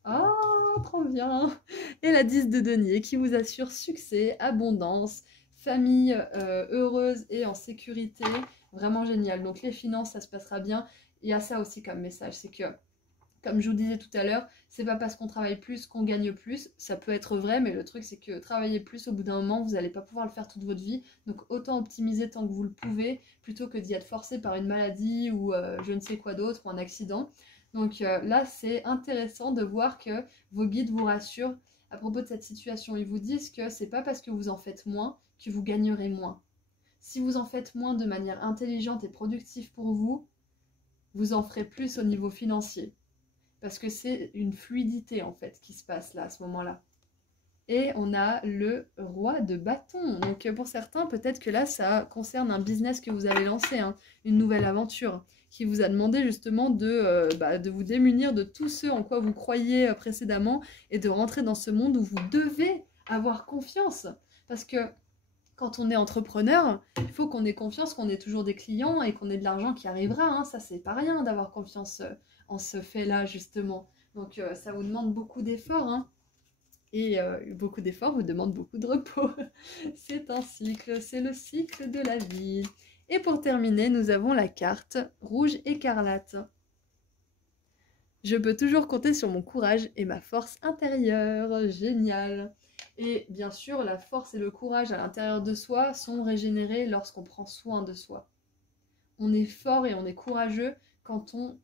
Oh, trop bien! Et la 10 de denier qui vous assure succès, abondance, famille heureuse et en sécurité. Vraiment génial. Donc les finances, ça se passera bien. Il y a ça aussi comme message, c'est que, comme je vous disais tout à l'heure, c'est pas parce qu'on travaille plus qu'on gagne plus. Ça peut être vrai, mais le truc c'est que travailler plus, au bout d'un moment, vous n'allez pas pouvoir le faire toute votre vie. Donc autant optimiser tant que vous le pouvez, plutôt que d'y être forcé par une maladie ou je ne sais quoi d'autre, ou un accident. Donc là, c'est intéressant de voir que vos guides vous rassurent à propos de cette situation. Ils vous disent que c'est pas parce que vous en faites moins que vous gagnerez moins. Si vous en faites moins de manière intelligente et productive pour vous, vous en ferez plus au niveau financier. Parce que c'est une fluidité en fait qui se passe là à ce moment-là. Et on a le roi de bâton. Donc pour certains, peut-être que là, ça concerne un business que vous avez lancé, hein, une nouvelle aventure, qui vous a demandé justement de vous démunir de tout ce en quoi vous croyiez précédemment et de rentrer dans ce monde où vous devez avoir confiance. Parce que quand on est entrepreneur, il faut qu'on ait confiance qu'on ait toujours des clients et qu'on ait de l'argent qui arrivera. Hein. Ça, c'est pas rien d'avoir confiance en ce fait-là, justement. Donc, ça vous demande beaucoup d'efforts. Hein. Et beaucoup d'efforts vous demandent beaucoup de repos. C'est un cycle, c'est le cycle de la vie. Et pour terminer, nous avons la carte rouge écarlate. Je peux toujours compter sur mon courage et ma force intérieure. Génial! Et bien sûr, la force et le courage à l'intérieur de soi sont régénérés lorsqu'on prend soin de soi. On est fort et on est courageux quand on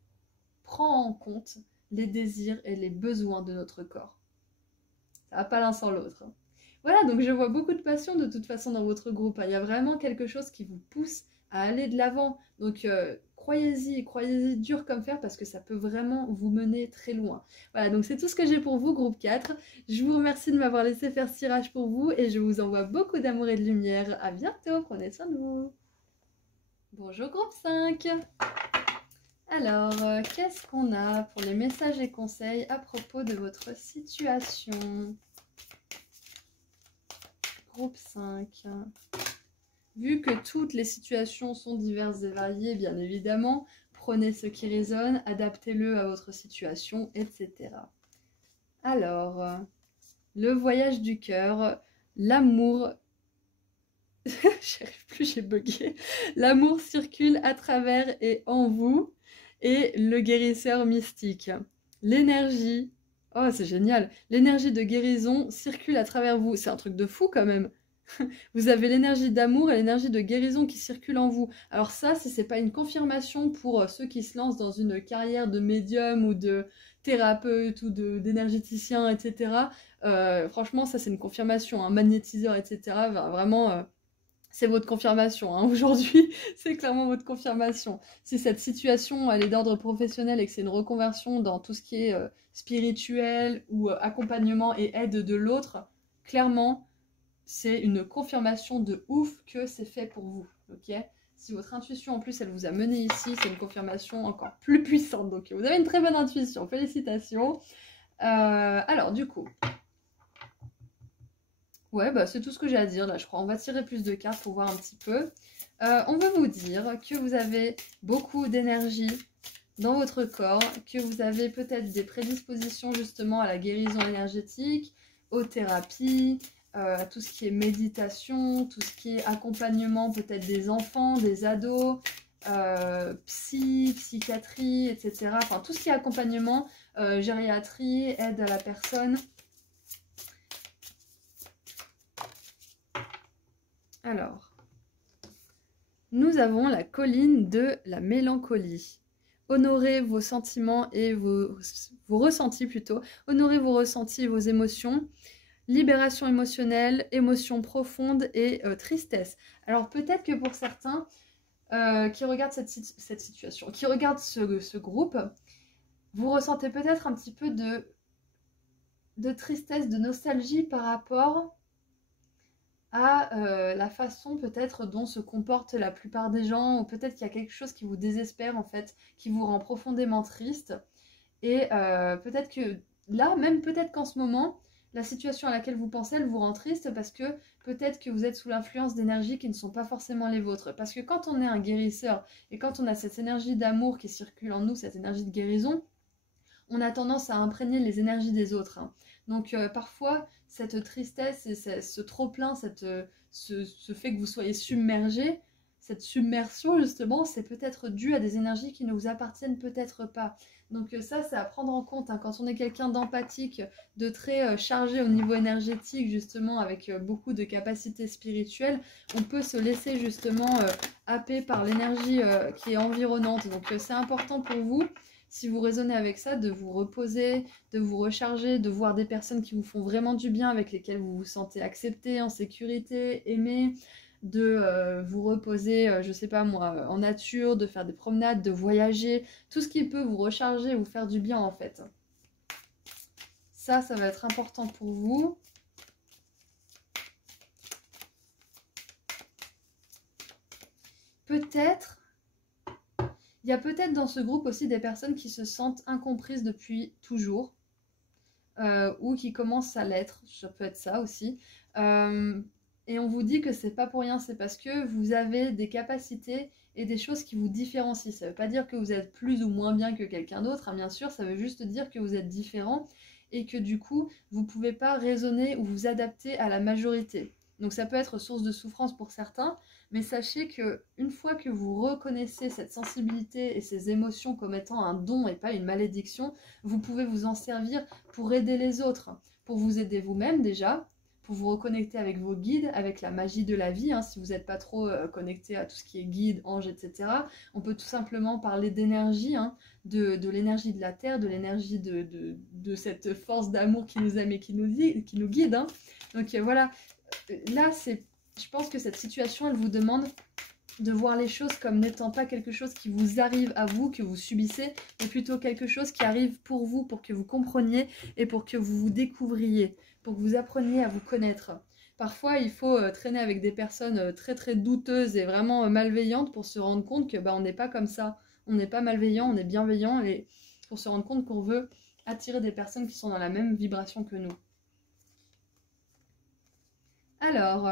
prend en compte les désirs et les besoins de notre corps. Ça va pas l'un sans l'autre. Voilà, donc je vois beaucoup de passion de toute façon dans votre groupe. Il y a vraiment quelque chose qui vous pousse à aller de l'avant. Donc croyez-y dur comme fer parce que ça peut vraiment vous mener très loin. Voilà, donc c'est tout ce que j'ai pour vous, groupe 4. Je vous remercie de m'avoir laissé faire ce tirage pour vous et je vous envoie beaucoup d'amour et de lumière. À bientôt, prenez soin de vous. Bonjour groupe 5. Alors, qu'est-ce qu'on a pour les messages et conseils à propos de votre situation? Groupe 5. Vu que toutes les situations sont diverses et variées, bien évidemment, prenez ce qui résonne, adaptez-le à votre situation, etc. Alors, le voyage du cœur, l'amour... J'y arrive plus, j'ai bugué. L'amour circule à travers et en vous, et le guérisseur mystique. L'énergie... Oh, c'est génial! L'énergie de guérison circule à travers vous. C'est un truc de fou quand même! Vous avez l'énergie d'amour et l'énergie de guérison qui circulent en vous. Alors ça, si c'est pas une confirmation pour ceux qui se lancent dans une carrière de médium ou de thérapeute ou d'énergéticien, etc. Franchement, ça c'est une confirmation. Un magnétiseur, etc. Vraiment, c'est votre confirmation. Hein. Aujourd'hui, c'est clairement votre confirmation. Si cette situation, elle est d'ordre professionnel et que c'est une reconversion dans tout ce qui est spirituel ou accompagnement et aide de l'autre, clairement, c'est une confirmation de ouf que c'est fait pour vous, ok? Si votre intuition, en plus, elle vous a mené ici, c'est une confirmation encore plus puissante. Donc, vous avez une très bonne intuition. Félicitations. Alors, du coup... Ouais, bah, c'est tout ce que j'ai à dire, là, je crois. On va tirer plus de cartes pour voir un petit peu. On veut vous dire que vous avez beaucoup d'énergie dans votre corps, que vous avez peut-être des prédispositions, justement, à la guérison énergétique, aux thérapies... à tout ce qui est méditation, tout ce qui est accompagnement peut-être des enfants, des ados, psychiatrie, etc. Enfin, tout ce qui est accompagnement, gériatrie, aide à la personne. Alors, nous avons la colline de la mélancolie. Honorez vos sentiments et vos ressentis plutôt. Honorez vos ressentis et vos émotions. Libération émotionnelle, émotion profonde et tristesse. Alors peut-être que pour certains qui regardent cette situation, qui regardent ce groupe, vous ressentez peut-être un petit peu de tristesse, de nostalgie par rapport à la façon peut-être dont se comportent la plupart des gens, ou peut-être qu'il y a quelque chose qui vous désespère en fait, qui vous rend profondément triste. Et peut-être que là, même peut-être qu'en ce moment, la situation à laquelle vous pensez, elle vous rend triste parce que peut-être que vous êtes sous l'influence d'énergies qui ne sont pas forcément les vôtres. Parce que quand on est un guérisseur et quand on a cette énergie d'amour qui circule en nous, cette énergie de guérison, on a tendance à imprégner les énergies des autres. Hein. Donc parfois, cette tristesse et ce trop-plein, ce fait que vous soyez submergé, cette submersion justement, c'est peut-être dû à des énergies qui ne vous appartiennent peut-être pas. Donc ça, c'est à prendre en compte. Hein. Quand on est quelqu'un d'empathique, de très chargé au niveau énergétique, justement, avec beaucoup de capacités spirituelles, on peut se laisser justement happer par l'énergie qui est environnante. Donc c'est important pour vous, si vous raisonnez avec ça, de vous reposer, de vous recharger, de voir des personnes qui vous font vraiment du bien, avec lesquelles vous vous sentez accepté, en sécurité, aimé, de vous reposer, je sais pas moi, en nature, de faire des promenades, de voyager, tout ce qui peut vous recharger, vous faire du bien en fait. Ça va être important pour vous. Peut-être, il y a peut-être dans ce groupe aussi des personnes qui se sentent incomprises depuis toujours, ou qui commencent à l'être, ça peut être ça aussi. Et on vous dit que c'est pas pour rien, c'est parce que vous avez des capacités et des choses qui vous différencient. Ça veut pas dire que vous êtes plus ou moins bien que quelqu'un d'autre, hein, bien sûr, ça veut juste dire que vous êtes différent et que du coup, vous pouvez pas raisonner ou vous adapter à la majorité. Donc ça peut être source de souffrance pour certains, mais sachez que une fois que vous reconnaissez cette sensibilité et ces émotions comme étant un don et pas une malédiction, vous pouvez vous en servir pour aider les autres, pour vous aider vous-même déjà, pour vous reconnecter avec vos guides, avec la magie de la vie, hein, si vous n'êtes pas trop connecté à tout ce qui est guide, ange, etc. On peut tout simplement parler d'énergie, hein, de l'énergie de la Terre, de l'énergie de cette force d'amour qui nous aime et qui nous guide. Hein. Donc voilà, là, je pense que cette situation, elle vous demande de voir les choses comme n'étant pas quelque chose qui vous arrive à vous, que vous subissez, mais plutôt quelque chose qui arrive pour vous, pour que vous compreniez et pour que vous vous découvriez, pour que vous appreniez à vous connaître. Parfois, il faut traîner avec des personnes très très douteuses et vraiment malveillantes pour se rendre compte que on n'est pas comme ça. On n'est pas malveillant, on est bienveillant, et pour se rendre compte qu'on veut attirer des personnes qui sont dans la même vibration que nous. Alors,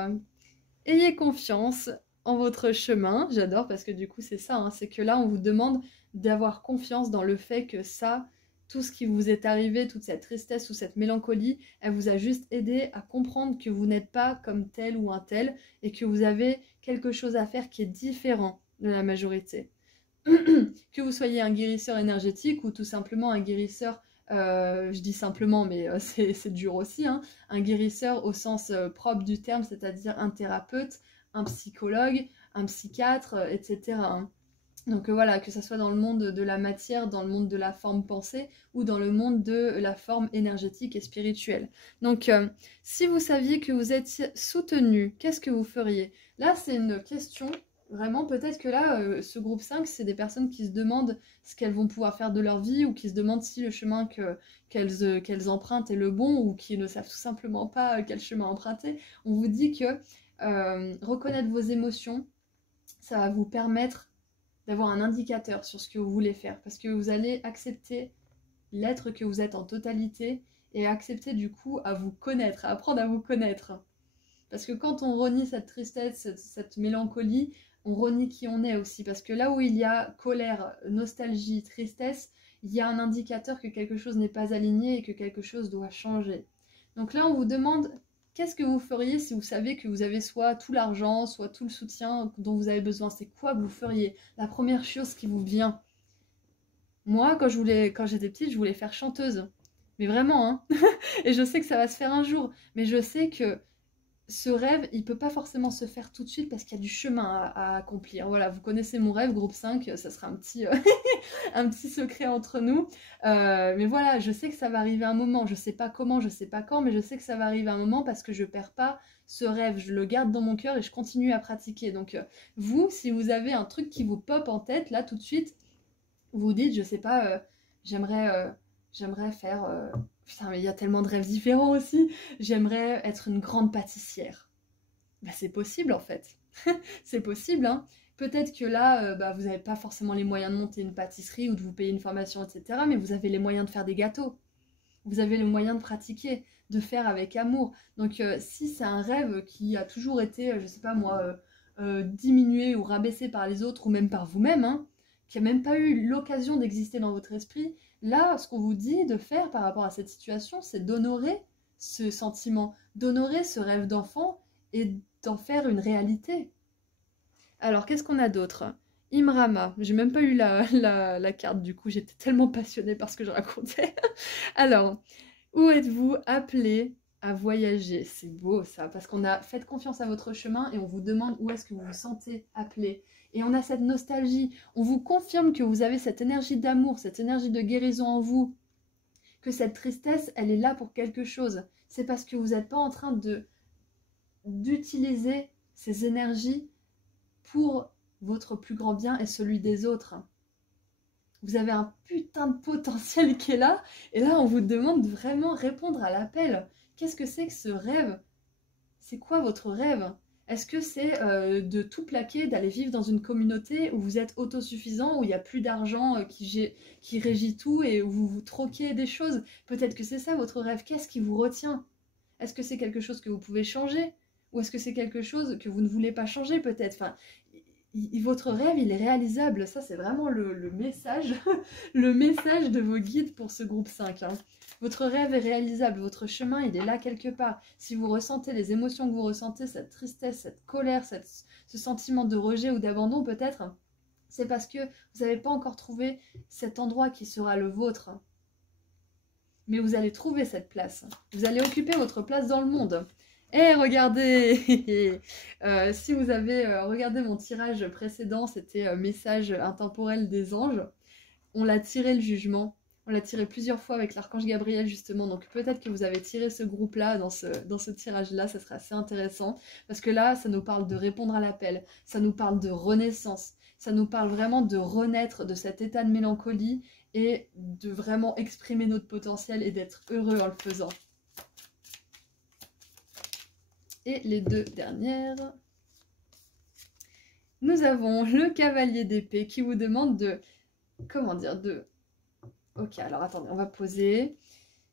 ayez confiance en votre chemin. J'adore parce que du coup c'est ça, hein, c'est que là on vous demande d'avoir confiance dans le fait que ça, tout ce qui vous est arrivé, toute cette tristesse ou cette mélancolie, elle vous a juste aidé à comprendre que vous n'êtes pas comme tel ou un tel et que vous avez quelque chose à faire qui est différent de la majorité. Que vous soyez un guérisseur énergétique ou tout simplement un guérisseur, je dis simplement mais c'est dur aussi, hein, un guérisseur au sens propre du terme, c'est-à-dire un thérapeute, un psychologue, un psychiatre, etc. Hein. Donc voilà, que ce soit dans le monde de la matière, dans le monde de la forme pensée ou dans le monde de la forme énergétique et spirituelle. Donc si vous saviez que vous êtes soutenu, qu'est-ce que vous feriez? Là, c'est une question, vraiment, peut-être que là, ce groupe 5, c'est des personnes qui se demandent ce qu'elles vont pouvoir faire de leur vie ou qui se demandent si le chemin qu'elles empruntent est le bon ou qui ne savent tout simplement pas quel chemin emprunter. On vous dit que reconnaître vos émotions, ça va vous permettre d'avoir un indicateur sur ce que vous voulez faire, parce que vous allez accepter l'être que vous êtes en totalité et accepter du coup à vous connaître, à apprendre à vous connaître. Parce que quand on renie cette tristesse, cette mélancolie, on renie qui on est aussi, parce que là où il y a colère, nostalgie, tristesse, il y a un indicateur que quelque chose n'est pas aligné et que quelque chose doit changer. Donc là, on vous demande qu'est-ce que vous feriez si vous savez que vous avez soit tout l'argent, soit tout le soutien dont vous avez besoin. C'est quoi que vous feriez? La première chose qui vous vient. Moi, quand j'étais petite, je voulais faire chanteuse. Mais vraiment, hein. Et je sais que ça va se faire un jour. Mais je sais que ce rêve, il peut pas forcément se faire tout de suite parce qu'il y a du chemin à accomplir. Voilà, vous connaissez mon rêve, groupe 5, ça sera un petit, un petit secret entre nous. Mais voilà, je sais que ça va arriver un moment. Je sais pas comment, je sais pas quand, mais je sais que ça va arriver un moment parce que je perds pas ce rêve. Je le garde dans mon cœur et je continue à pratiquer. Donc vous, si vous avez un truc qui vous pop en tête, là, tout de suite, vous vous dites, je sais pas, j'aimerais faire... Putain, mais il y a tellement de rêves différents aussi. J'aimerais être une grande pâtissière. Bah, c'est possible en fait. C'est possible, hein. Peut-être que là, vous n'avez pas forcément les moyens de monter une pâtisserie ou de vous payer une formation, etc. Mais vous avez les moyens de faire des gâteaux. Vous avez les moyens de pratiquer, de faire avec amour. Donc si c'est un rêve qui a toujours été, je sais pas moi, diminué ou rabaissé par les autres ou même par vous-même, hein, qui n'a même pas eu l'occasion d'exister dans votre esprit, là, ce qu'on vous dit de faire par rapport à cette situation, c'est d'honorer ce sentiment, d'honorer ce rêve d'enfant et d'en faire une réalité. Alors, qu'est-ce qu'on a d'autre? Imrama, j'ai même pas eu la carte du coup, j'étais tellement passionnée par ce que je racontais. Alors, où êtes-vous appelé à voyager? C'est beau ça, parce qu'on a fait confiance à votre chemin et on vous demande où est-ce que vous vous sentez appelé. Et on a cette nostalgie, on vous confirme que vous avez cette énergie d'amour, cette énergie de guérison en vous, que cette tristesse, elle est là pour quelque chose. C'est parce que vous n'êtes pas en train d'utiliser ces énergies pour votre plus grand bien et celui des autres. Vous avez un putain de potentiel qui est là, et là on vous demande de vraiment répondre à l'appel. Qu'est-ce que c'est que ce rêve? C'est quoi votre rêve? Est-ce que c'est de tout plaquer, d'aller vivre dans une communauté où vous êtes autosuffisant, où il n'y a plus d'argent qui régit tout et où vous vous troquez des choses? Peut-être que c'est ça votre rêve. Qu'est-ce qui vous retient? Est-ce que c'est quelque chose que vous pouvez changer? Ou est-ce que c'est quelque chose que vous ne voulez pas changer peut-être? Enfin, votre rêve, il est réalisable. Ça, c'est vraiment le message, le message de vos guides pour ce groupe 5. Hein. Votre rêve est réalisable, votre chemin, il est là quelque part. Si vous ressentez les émotions que vous ressentez, cette tristesse, cette colère, ce sentiment de rejet ou d'abandon peut-être, c'est parce que vous n'avez pas encore trouvé cet endroit qui sera le vôtre. Mais vous allez trouver cette place. Vous allez occuper votre place dans le monde. Et regardez si vous avez regardé mon tirage précédent, c'était message intemporel des anges. On l'a tiré le jugement. On l'a tiré plusieurs fois avec l'archange Gabriel justement. Donc peut-être que vous avez tiré ce groupe-là dans ce tirage-là. Ça sera assez intéressant. Parce que là, ça nous parle de répondre à l'appel. Ça nous parle de renaissance. Ça nous parle vraiment de renaître de cet état de mélancolie et de vraiment exprimer notre potentiel et d'être heureux en le faisant. Et les deux dernières, nous avons le cavalier d'épée qui vous demande de... Comment dire de... Ok, alors attendez, on va poser.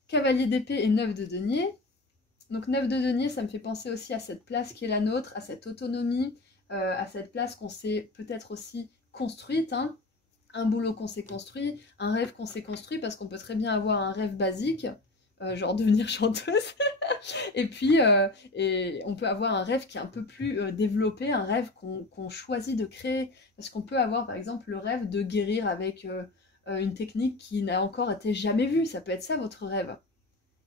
Cavalier d'épée et 9 de denier. Donc 9 de denier, ça me fait penser aussi à cette place qui est la nôtre, à cette autonomie, à cette place qu'on s'est peut-être aussi construite, hein. Un boulot qu'on s'est construit, un rêve qu'on s'est construit, parce qu'on peut très bien avoir un rêve basique, genre devenir chanteuse, et puis et on peut avoir un rêve qui est un peu plus développé, un rêve qu'on choisit de créer, parce qu'on peut avoir par exemple le rêve de guérir avec une technique qui n'a encore été jamais vue, ça peut être ça votre rêve.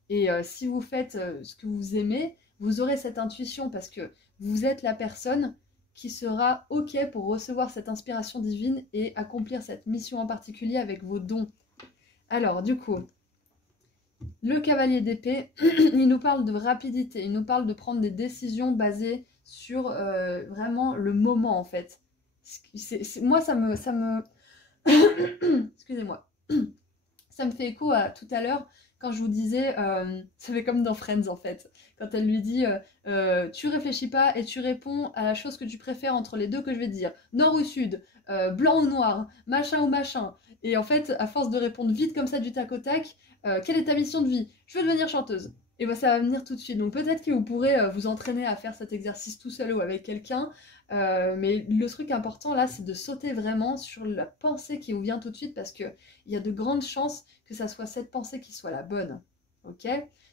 Et si vous faites ce que vous aimez, vous aurez cette intuition, parce que vous êtes la personne qui sera OK pour recevoir cette inspiration divine et accomplir cette mission en particulier avec vos dons. Alors, du coup, le cavalier d'épée, il nous parle de rapidité, il nous parle de prendre des décisions basées sur vraiment le moment, en fait. Moi, ça me... Excusez-moi. Ça me fait écho à tout à l'heure, quand je vous disais, ça fait comme dans Friends, en fait. Quand elle lui dit tu réfléchis pas et tu réponds à la chose que tu préfères entre les deux que je vais te dire. Nord ou sud, blanc ou noir, machin ou machin. Et en fait, à force de répondre vite comme ça du tac au tac, quelle est ta mission de vie? Je veux devenir chanteuse. Et bien ça va venir tout de suite. Donc peut-être que vous pourrez vous entraîner à faire cet exercice tout seul ou avec quelqu'un. Mais le truc important là, c'est de sauter vraiment sur la pensée qui vous vient tout de suite, parce qu'il y a de grandes chances que ça soit cette pensée qui soit la bonne. Ok?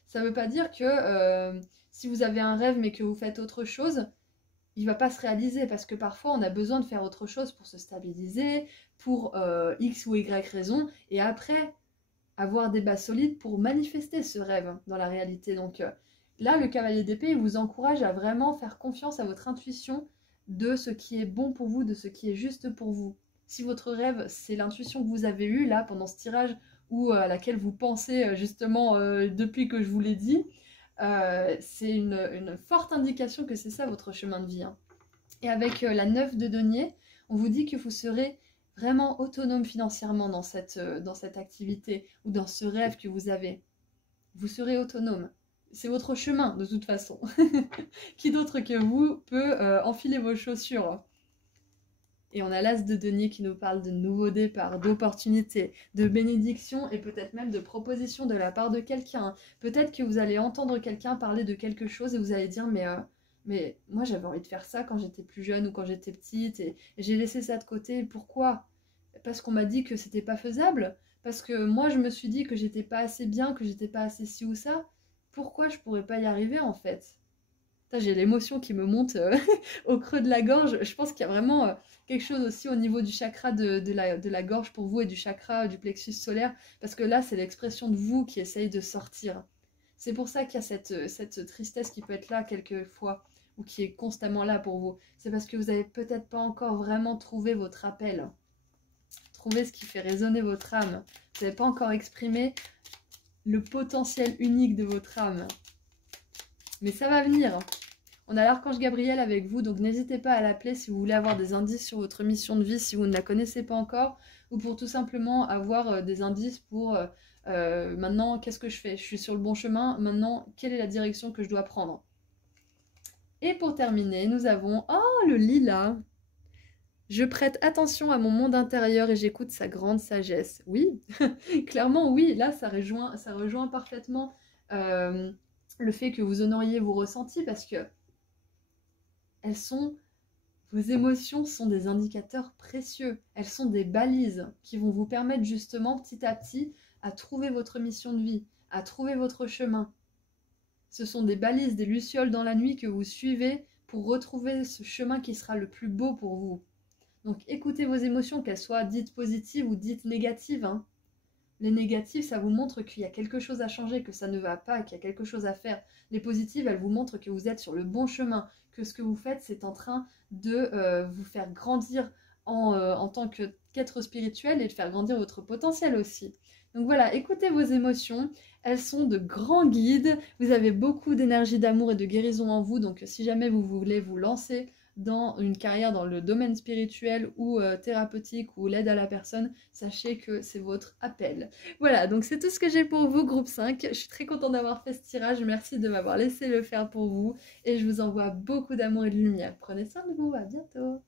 Ça ne veut pas dire que si vous avez un rêve mais que vous faites autre chose, il ne va pas se réaliser, parce que parfois on a besoin de faire autre chose pour se stabiliser, pour X ou Y raison, et après avoir des bases solides pour manifester ce rêve dans la réalité. Donc là, le cavalier d'épée, il vous encourage à vraiment faire confiance à votre intuition de ce qui est bon pour vous, de ce qui est juste pour vous. Si votre rêve, c'est l'intuition que vous avez eue là pendant ce tirage, ou à laquelle vous pensez justement depuis que je vous l'ai dit, c'est une forte indication que c'est ça votre chemin de vie. Hein. Et avec la 9 de denier, on vous dit que vous serez vraiment autonome financièrement dans cette activité ou dans ce rêve que vous avez. Vous serez autonome. C'est votre chemin de toute façon. Qui d'autre que vous peut enfiler vos chaussures? Et on a l'as de denier qui nous parle de nouveaux départs, d'opportunités, de bénédictions et peut-être même de propositions de la part de quelqu'un. Peut-être que vous allez entendre quelqu'un parler de quelque chose et vous allez dire mais moi j'avais envie de faire ça quand j'étais plus jeune ou quand j'étais petite et j'ai laissé ça de côté. Pourquoi? Parce qu'on m'a dit que c'était pas faisable? Parce que moi je me suis dit que j'étais pas assez bien, que j'étais pas assez ci ou ça? Pourquoi je pourrais pas y arriver en fait? J'ai l'émotion qui me monte au creux de la gorge. Je pense qu'il y a vraiment quelque chose aussi au niveau du chakra de la gorge pour vous et du chakra du plexus solaire, parce que là, c'est l'expression de vous qui essaye de sortir. C'est pour ça qu'il y a cette tristesse qui peut être là quelquefois, ou qui est constamment là pour vous. C'est parce que vous n'avez peut-être pas encore vraiment trouvé votre appel. Trouvé ce qui fait résonner votre âme. Vous n'avez pas encore exprimé le potentiel unique de votre âme. Mais ça va venir. On a l'archange Gabriel avec vous, donc n'hésitez pas à l'appeler si vous voulez avoir des indices sur votre mission de vie, si vous ne la connaissez pas encore, ou pour tout simplement avoir des indices pour maintenant, qu'est-ce que je fais? Je suis sur le bon chemin, maintenant, quelle est la direction que je dois prendre? Et pour terminer, nous avons... Oh, le lilas! Je prête attention à mon monde intérieur et j'écoute sa grande sagesse. Oui, clairement oui, là ça rejoint parfaitement le fait que vous honoriez vos ressentis, parce que vos émotions sont des indicateurs précieux. Elles sont des balises qui vont vous permettre justement petit à petit à trouver votre mission de vie, à trouver votre chemin. Ce sont des balises, des lucioles dans la nuit que vous suivez pour retrouver ce chemin qui sera le plus beau pour vous. Donc écoutez vos émotions, qu'elles soient dites positives ou dites négatives, hein. Les négatives, ça vous montre qu'il y a quelque chose à changer, que ça ne va pas, qu'il y a quelque chose à faire. Les positives, elles vous montrent que vous êtes sur le bon chemin, que ce que vous faites, c'est en train de vous faire grandir en tant qu'être spirituel et de faire grandir votre potentiel aussi. Donc voilà, écoutez vos émotions, elles sont de grands guides, vous avez beaucoup d'énergie d'amour et de guérison en vous, donc si jamais vous voulez vous lancer dans une carrière dans le domaine spirituel ou thérapeutique ou l'aide à la personne, sachez que c'est votre appel. Voilà, donc c'est tout ce que j'ai pour vous, groupe 5. Je suis très contente d'avoir fait ce tirage, merci de m'avoir laissé le faire pour vous et je vous envoie beaucoup d'amour et de lumière. Prenez soin de vous, à bientôt.